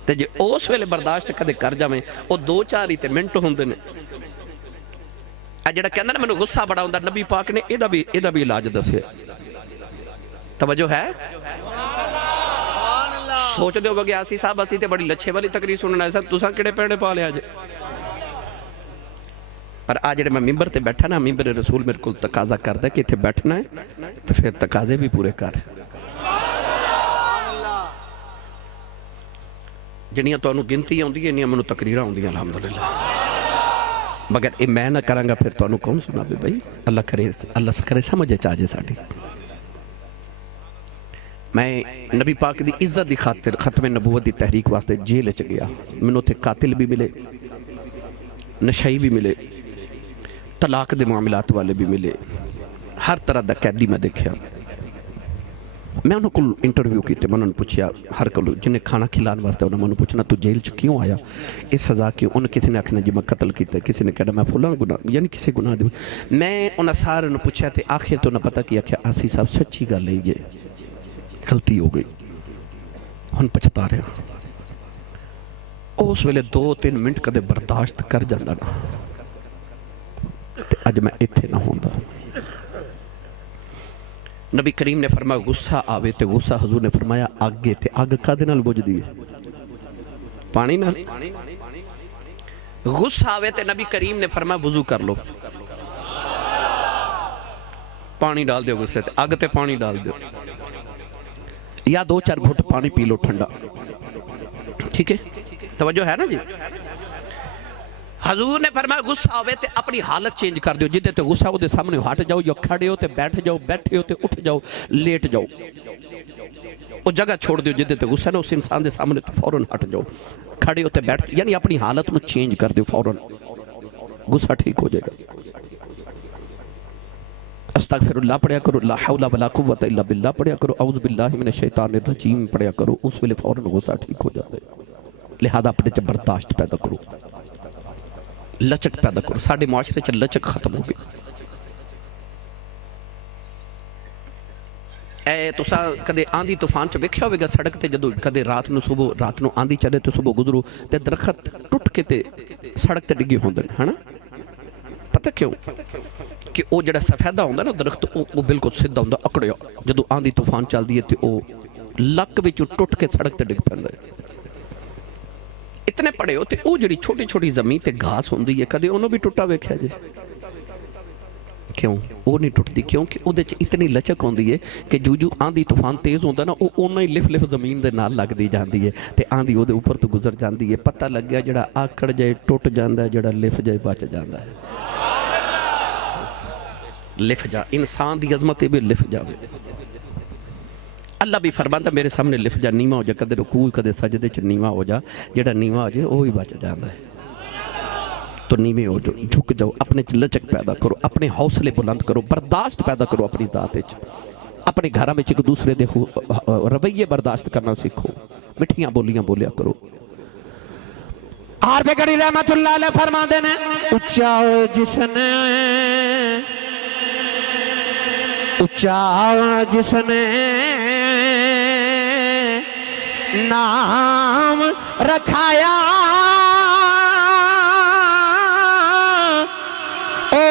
تے جے اس ویلے برداشت کدے کر جاویں او دو چار ہی تے منٹ ہوندے نے. اے جڑا کہندا نا مینوں غصہ بڑا ہوندا نبی پاک نے ایدا بھی علاج دسیا. توجہ ہے سوچ دے ہو گیا آسی صاحب اسی تے بڑی لچھے والی تقریر سننا ہے سر تساں کڑے پیڑے پا لیا جے. پر آ جڑے میں ممبر تے بیٹھا نا ممبر رسول میرے کو تقاضا کردا کہ اتنے بیٹھنا ہے تو پھر تقاضے بھی پورے کر جنیاں تو انہوں گنتی آؤندی انہیاں منوں تقریراں آؤندیاں الحمدللہ مگر یہ میں نہ کراں گا پھر تو انہوں کون سنا بھی بھائی اللہ کرے سمجھے چاہجے ساڑی میں نبی پاک دی عزت دی خاطر ختم نبوت دی تحریک واسطے جیل چ گیا منوں تے قاتل بھی ملے نشائی بھی ملے طلاق دے معاملات والے بھی ملے ہر طرح دا قیدی میں دیکھیا میں انہوں کو انٹرویو کیتے میں انہوں نے پوچھیا ہر کلو جنہیں کھانا کھلان واسطے انہوں نے پوچھنا تو جیل چ کیوں آیا اس سزا کیوں انہوں کسی نے آکھنا جی میں قتل کیتا کسی نے کہنا میں فلان گناہ یعنی کسی گناہ دے میں انہوں سارے انہوں پوچھا تے آخر تو انہوں پتا کیا کہ آسی صاحب سچی گا لے گئے غلطی ہو گئی ہن پچھتا رہے ہیں اس ویلے 2-3 منٹ کدے برداشت کر جاندہ نا تے اج میں ایتھے نہ ہوندہ نبی کریم نے فرمایا غصہ آوے تے غصہ حضور نے فرمایا آگے تے آگ کا دے نال بوجھ دیئے پانی نال غصہ آوے تے نبی کریم نے فرمایا وضو کر لو پانی ڈال دیو غصے تے آگ تے پانی ڈال دیو یا 2-4 گھٹ پانی پی لو ٹھنڈا ٹھیک ہے توجہ ہے نا جی حضور نے فرمایا غصہ آوے تے اپنی حالت چینج کر دیو جدے تے غصہ ہو دے سامنے ہٹ جاؤ یا کھڑے ہو تے بیٹھ جاؤ بیٹھے ہو تے اٹھ جاؤ لیٹ جاؤ وہ جگہ چھوڑ دیو جدے تے غصہ نہ اس انسان دے سامنے تو فوراں ہٹ جاؤ کھڑے ہو تے بیٹھ یعنی اپنی حالت میں چینج کر دیو فوراں غصہ ٹھیک ہو جائے گا استغفر اللہ پڑھیا کرو لا حول ولا قوت الا باللہ پڑھیا کرو اعوذ باللہ من الشیطان الرجیم پڑھیا کرو اس ویلے فوراں غصہ ٹھیک ہو جاتا ہے لہذا اپنے چ برداشت پیدا کرو لچک پیدا کرو ساڑھے معاشرے چ لچک ختم ہو گئی اے تو سا کدے آندھی طوفان چ ویکھیا ہوئے گا سڑک تے جدو کدے رات نو آندھی چلے تو صبح گزرو تے درخت ٹوٹ کے تے سڑک تے ڈگے ہوندے ہیں نا پتہ کیوں کہ او جڑا سفیدہ ہوندا نا درخت او بالکل سیدھا ہوندا اکڑیا جدو آندھی طوفان چلدی ہے تے او لک وچوں ٹوٹ کے سڑک تے ڈگ پیندا ہے اتنے پڑے ہوتے او جڑی چھوٹی چھوٹی زمین تے گھاس ہوندی ہے کدے انہوں بھی ٹوٹا ویکھیا جی کیوں او نہیں ٹوٹدی کیونکہ او دے چ اتنی لچک ہوندی ہے کہ جو آندھی طوفان تیز ہوندا نا او اوناں ہی لف زمین دے نال لگدی جاندی ہے تے آندھی او دے اوپر تو گزر جاندی ہے پتہ لگ گیا جڑا آکڑ جائے ٹوٹ جاندا ہے جڑا لف جائے بچ جاندا ہے لف جا انسان دی عظمت بھی لف جاوے اللہ بھی فرماندا میرے سامنے لف جا نیواں ہو جا کدے رکوع کدے سجدے چ نیواں ہو جا جڑا نیواں ہو جائے وہی بچ جاندا ہے تو نیویں ہو جاؤ جھک جاؤ اپنے چ لچک پیدا کرو اپنے حوصلے بلند کرو برداشت پیدا کرو اپنی ذات وچ اپنے گھراں وچ ایک دوسرے دے رویے برداشت کرنا سیکھو مٹھیاں بولیاں بولیا کرو عارف گڑھی رحمت اللہ علیہ فرماندے نے اچا جس نے نام رکھایا او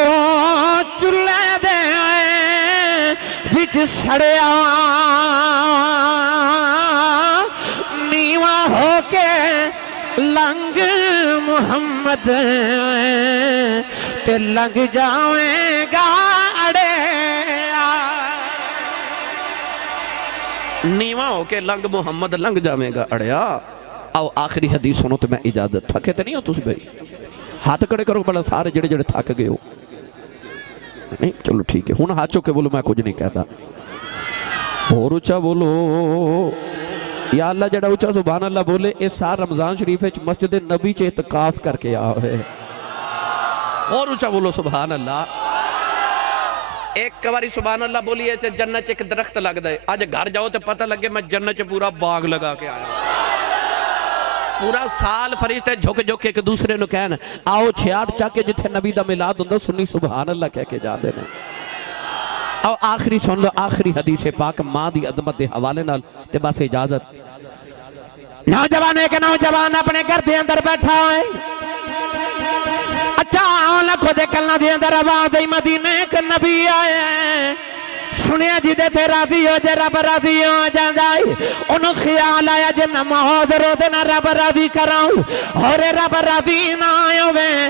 چولہے دے وچ سڑیا نیواں ہو کے لنگ محمد تے لنگ جاویں گا نیواں ہو کے لنگ محمد لنگ جاویں گا اڑیا آؤ آخری حدیث سنو تو میں اجازت تھکے تے نہیں ہو تسی بھائی ہاتھ کڑے کرو بڑا سارے جڑے جڑے تھک گئے ہو نہیں چلو ٹھیک ہے ہن ہاتھ چوکے بولو میں کچھ نہیں کہتا اور اونچا بولو یا اللہ جڑا اونچا سبحان اللہ بولے اس سال رمضان شریف وچ مسجد نبی چ اعتکاف کر کے آوے اور اونچا بولو سبحان اللہ ایک کواری سبحان اللہ بولیے چا جنت ایک درخت لگ دے آج گھر جاؤ تے پتہ لگے میں جنت پورا باغ لگا کے آیا پورا سال فرشتے جھک جھک ایک دوسرے نو کہنا آؤ چھیاٹ چاکے جتھے نبی دا میلاد ہوندہ سنی سبحان اللہ کہہ کے جا دینا آؤ آخری سن لو آخری حدیث پاک ماں دی عظمت دے حوالے نال تے بس اجازت نوجوان ہے کہ نوجوان اپنے گھر دے اندر بیٹھا ہے اچھا لکھو دے کلنا دے اندر آواز دے مدینے ایک نبی آئے ہیں سنیا جی دے تے راضی ہو جے رب راضی ہو جاندائی انہوں خیال آیا جے نماز رو دے نا رب راضی کراؤں اور رب راضی نہ آئے ہوئے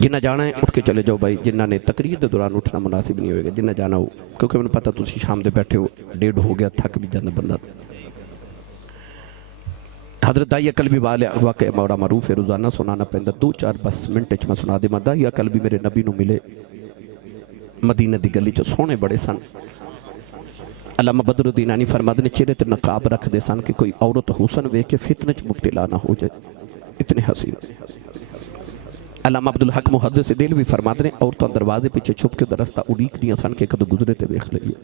جنہ جانا ہے اٹھ کے چلے جاؤ بھائی، جنہ نے تقریر دے دوران اٹھنا مناسب نہیں ہوئے گا، جنہ جانا ہو، کیونکہ میں پتہ تسی شام دے بیٹھے ہو، 1:30 ہو گیا، تھک بھی جانا بندہ۔ حضرت دائی قلبی والے واقعہ بڑا معروف ہے، روزانہ سنانا پہندا، 2-4 بس منٹ میں سنا دے۔ میں دائی قلبی میرے نبی نو ملے مدینہ دی گلی چ، سونے بڑے سن۔ علامہ بدر الدین عنی فرماتے نے چہرے تے نقاب رکھ دے سن کہ کوئی عورت حسن ویکھ کے فتنہ چ مبتلا نہ ہو جائے، اتنے حسین۔ علامہ عبدالحق محدث دہلوی فرماتے ہیں عورتاں دروازے پیچھے چھپ کے درستہ اڑیک دیاں سن کہ کدو گزرے تے ویکھ لئیے۔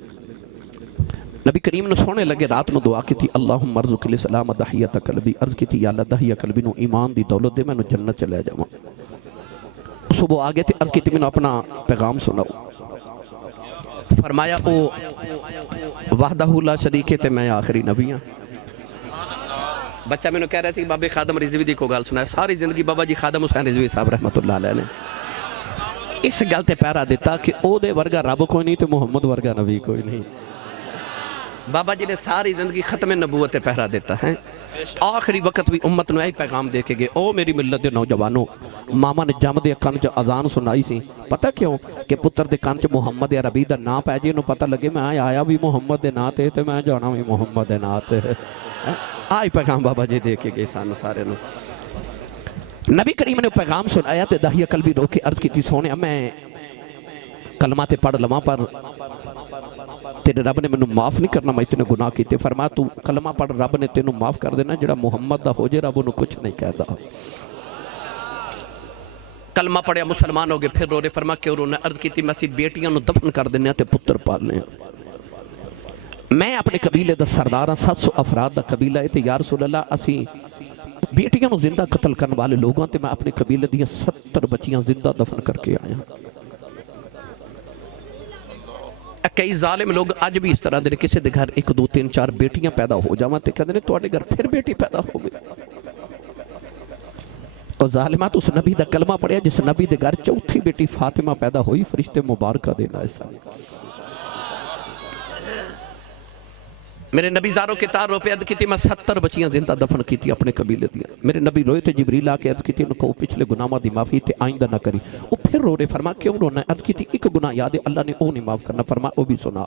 نبی کریم نے سونے لگے، رات نو دعا کی تھی اللہم ارزق الاسلام دحیت قلبی، عرض کی تھی یا اللہ دحیت قلبی نو ایمان دی دولت دے، میں نو جنت چلے جاواں۔ صبح آگے تھے، عرض کی تھی میں نو اپنا پیغام سناؤ۔ فرمایا او وحدہ لا شریک تے میں آخری نبی ہاں۔ بچہ میں نے کہہ رہا تھی بابے خادم رضوی دی کو گال سنا ہے، ساری زندگی بابا جی خادم حسین رضوی صاحب رحمت اللہ علیہ نے اس گل تے پیرا دیتا کہ او دے ورگا رب کوئی نہیں تے محمد ورگا نبی کوئی نہیں۔ بابا جی نے ساری زندگی ختم نبوت پہرا دیتا ہے، آخری وقت بھی امت نے پیغام دے کے گئے، او میری ملت دے نوجوانوں، ماما نے جم دے کان چ اذان سنائی سی، پتہ کیوں کہ پتر دے کان چ محمد عربی دا نام پہ جی انہوں پتہ لگے میں آیا بھی محمد دے نا تے میں جانا بھی محمد دے نا تے۔ آئی پیغام بابا جی دے کے گئے سانو سارے نو۔ نبی کریم نے پیغام سنایا تے داہیہ قلبی رو کے عرض کی تھی سونے میں کلمہ تے پڑھ لواں پر تیرے رب نے منو معاف نہیں کرنا، میں اتنے گناہ کیتے۔ فرمایا تو کلمہ پڑھ، رب نے تینوں معاف کر دینا، جڑا محمد دا ہو جے رب انہوں کچھ نہیں کہدا۔ کلمہ پڑھیا مسلمان ہو گئے، پھر رو رہے، فرما کیوں رونا؟ عرض کی تھی میں بیٹیاں نو دفن کر دینے تے پتر پالنے۔ میں اپنے قبیلے دا سردار ہاں، 700 افراد دا قبیلہ ہے تے یا رسول اللہ اسی بیٹیاں نو زندہ قتل کرنے والے لوگوں تے میں اپنے قبیلے دیاں 70 بچیاں زندہ دفن کر کے آیا۔ کئی ظالم لوگ اج بھی اس طرح دے کسی دے گھر 1 2 3 4 بیٹیاں پیدا ہو جاواں تے کہندے نے تواڈے گھر پھر بیٹی پیدا ہو گئی۔ اور ظالمات اس نبی دا کلمہ پڑھیا جس نبی دے گھر چوتھی بیٹی فاطمہ پیدا ہوئی، فرشتے مبارکہ دینا ایسا۔ میرے نبی زاروں کے تار رو پہ عد کی تھی میں 70 بچیاں زندہ دفن کی تھی اپنے قبیلے دیا۔ میرے نبی روئے تھے، جبریل آ کے عرض کی تھی ان کو پچھلے گناہ دی معافی تے آئندہ نہ کری۔ وہ پھر رو رہے، فرما کیوں رونا ہے؟ عرض کی تھی ایک گناہ یاد ہے اللہ نے او نہیں معاف کرنا، فرما او بھی سنا۔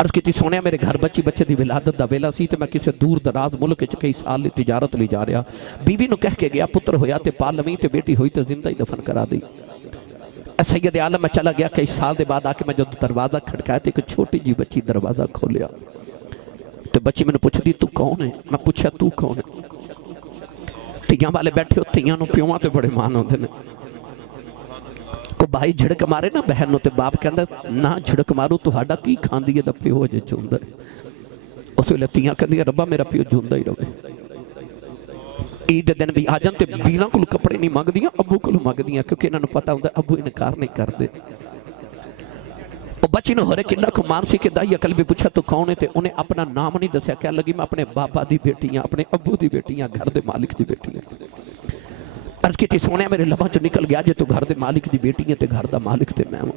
عرض کی تھی سونے میرے گھر بچے دی ولادت دا ویلا سی تے میں کسی دور دراز ملک وچ کئی سال تجارت لی جا رہا، بیوی نو کہہ کے گیا پتر ہویا تے پال لویں تے بیٹی ہوئی تے زندہ ہی دفن کرا دی۔ سید عالم میں چلا گیا، کئی سال دے بعد آ کے میں جو دروازہ کھڑکایا تے ایک چھوٹی جی بچی دروازہ کھولیا تو بچی میں نے پوچھ دی تو کون ہے؟ میں پوچھا تو کون ہے؟ تیاں والے بیٹھے ہو، تیاں نو پیوہاں تے بڑے مان ہوندے نے۔ کو بھائی جھڑک مارے نا بہن نو تے باپ کہندا نہ جھڑک مارو تہاڈا کی کھاندی ہے دا پیو جے جوندا ہے۔ اس ویلے تیاں کہندی ربا میرا پیو جوندا ہی رہے۔ عید دن بھی آ جان تے بیلاں کول کپڑے نہیں منگدیاں، ابو کول منگدیاں، کیونکہ انہاں نو پتہ ہوندا ابو انکار نہیں کردے۔ بچی نے ہورے کنہ کو مان سی کہ دائی عقل بھی پوچھا تو کون ہے تے انہیں اپنا نام نہیں دسیا، کہہ لگی میں اپنے بابا دی بیٹیاں، اپنے ابو دی بیٹیاں، گھر دے مالک دی بیٹیاں۔ عرض کی تھی سونے میرے لباں چو نکل گیا جے تو گھر دے مالک دی بیٹیاں تے گھر دا مالک تے میں ہوں،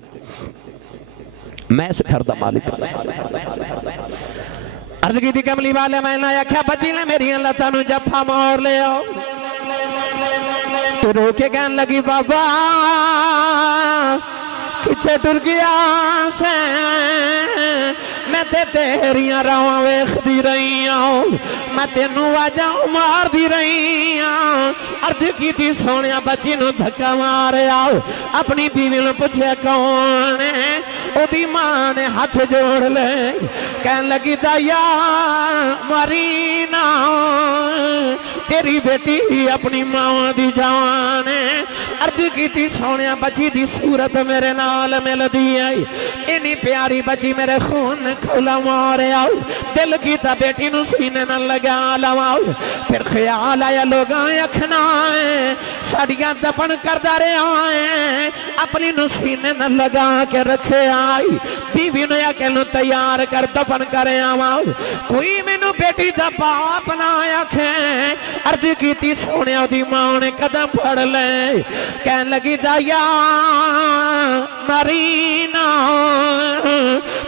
میں اس گھر دا مالک۔ عرض کی تھی کملی والے میں نے آکھیا بچی نے میری اللہ نو جفا مار لے آؤ، تو رو کے کہن لگی بابا کتے ٹر گیا سے میں تے تیریاں راواں ویکھدی رہی ہوں، میں تینوں واجاں مار دی رہی ہوں۔ عرض کیتی سونیا بچی نو دھکا ماریا، اپنی بیوی نو پوچھیا کون ہے؟ او دی ماں نے ہاتھ جوڑ لے کہن لگی دایا ماری نا، تیری بیٹی اپنی ماں دی جان ہے۔ عرض کیتی سونیا بچی دی صورت میرے نال مل دی آئی، اینی پیاری بچی میرے خون کھلا مارے آؤ، دل کیتا بیٹی نو سینے نہ لگا لواؤ، پھر خیال آیا لوگاں اکھنا ہے ساڑیاں دپن کردہ رہے آئیں، اپنی نو سینے نہ لگا کے رکھے آئی، بیوی نو یا کہ نو تیار کر دپن کرے آواؤ، کوئی میں نو بیٹی دا باپ نہ آکھیں۔ عرض کیتی سونیا دی ماں نے قدم پڑھ لے کہن لگی دایا مرینا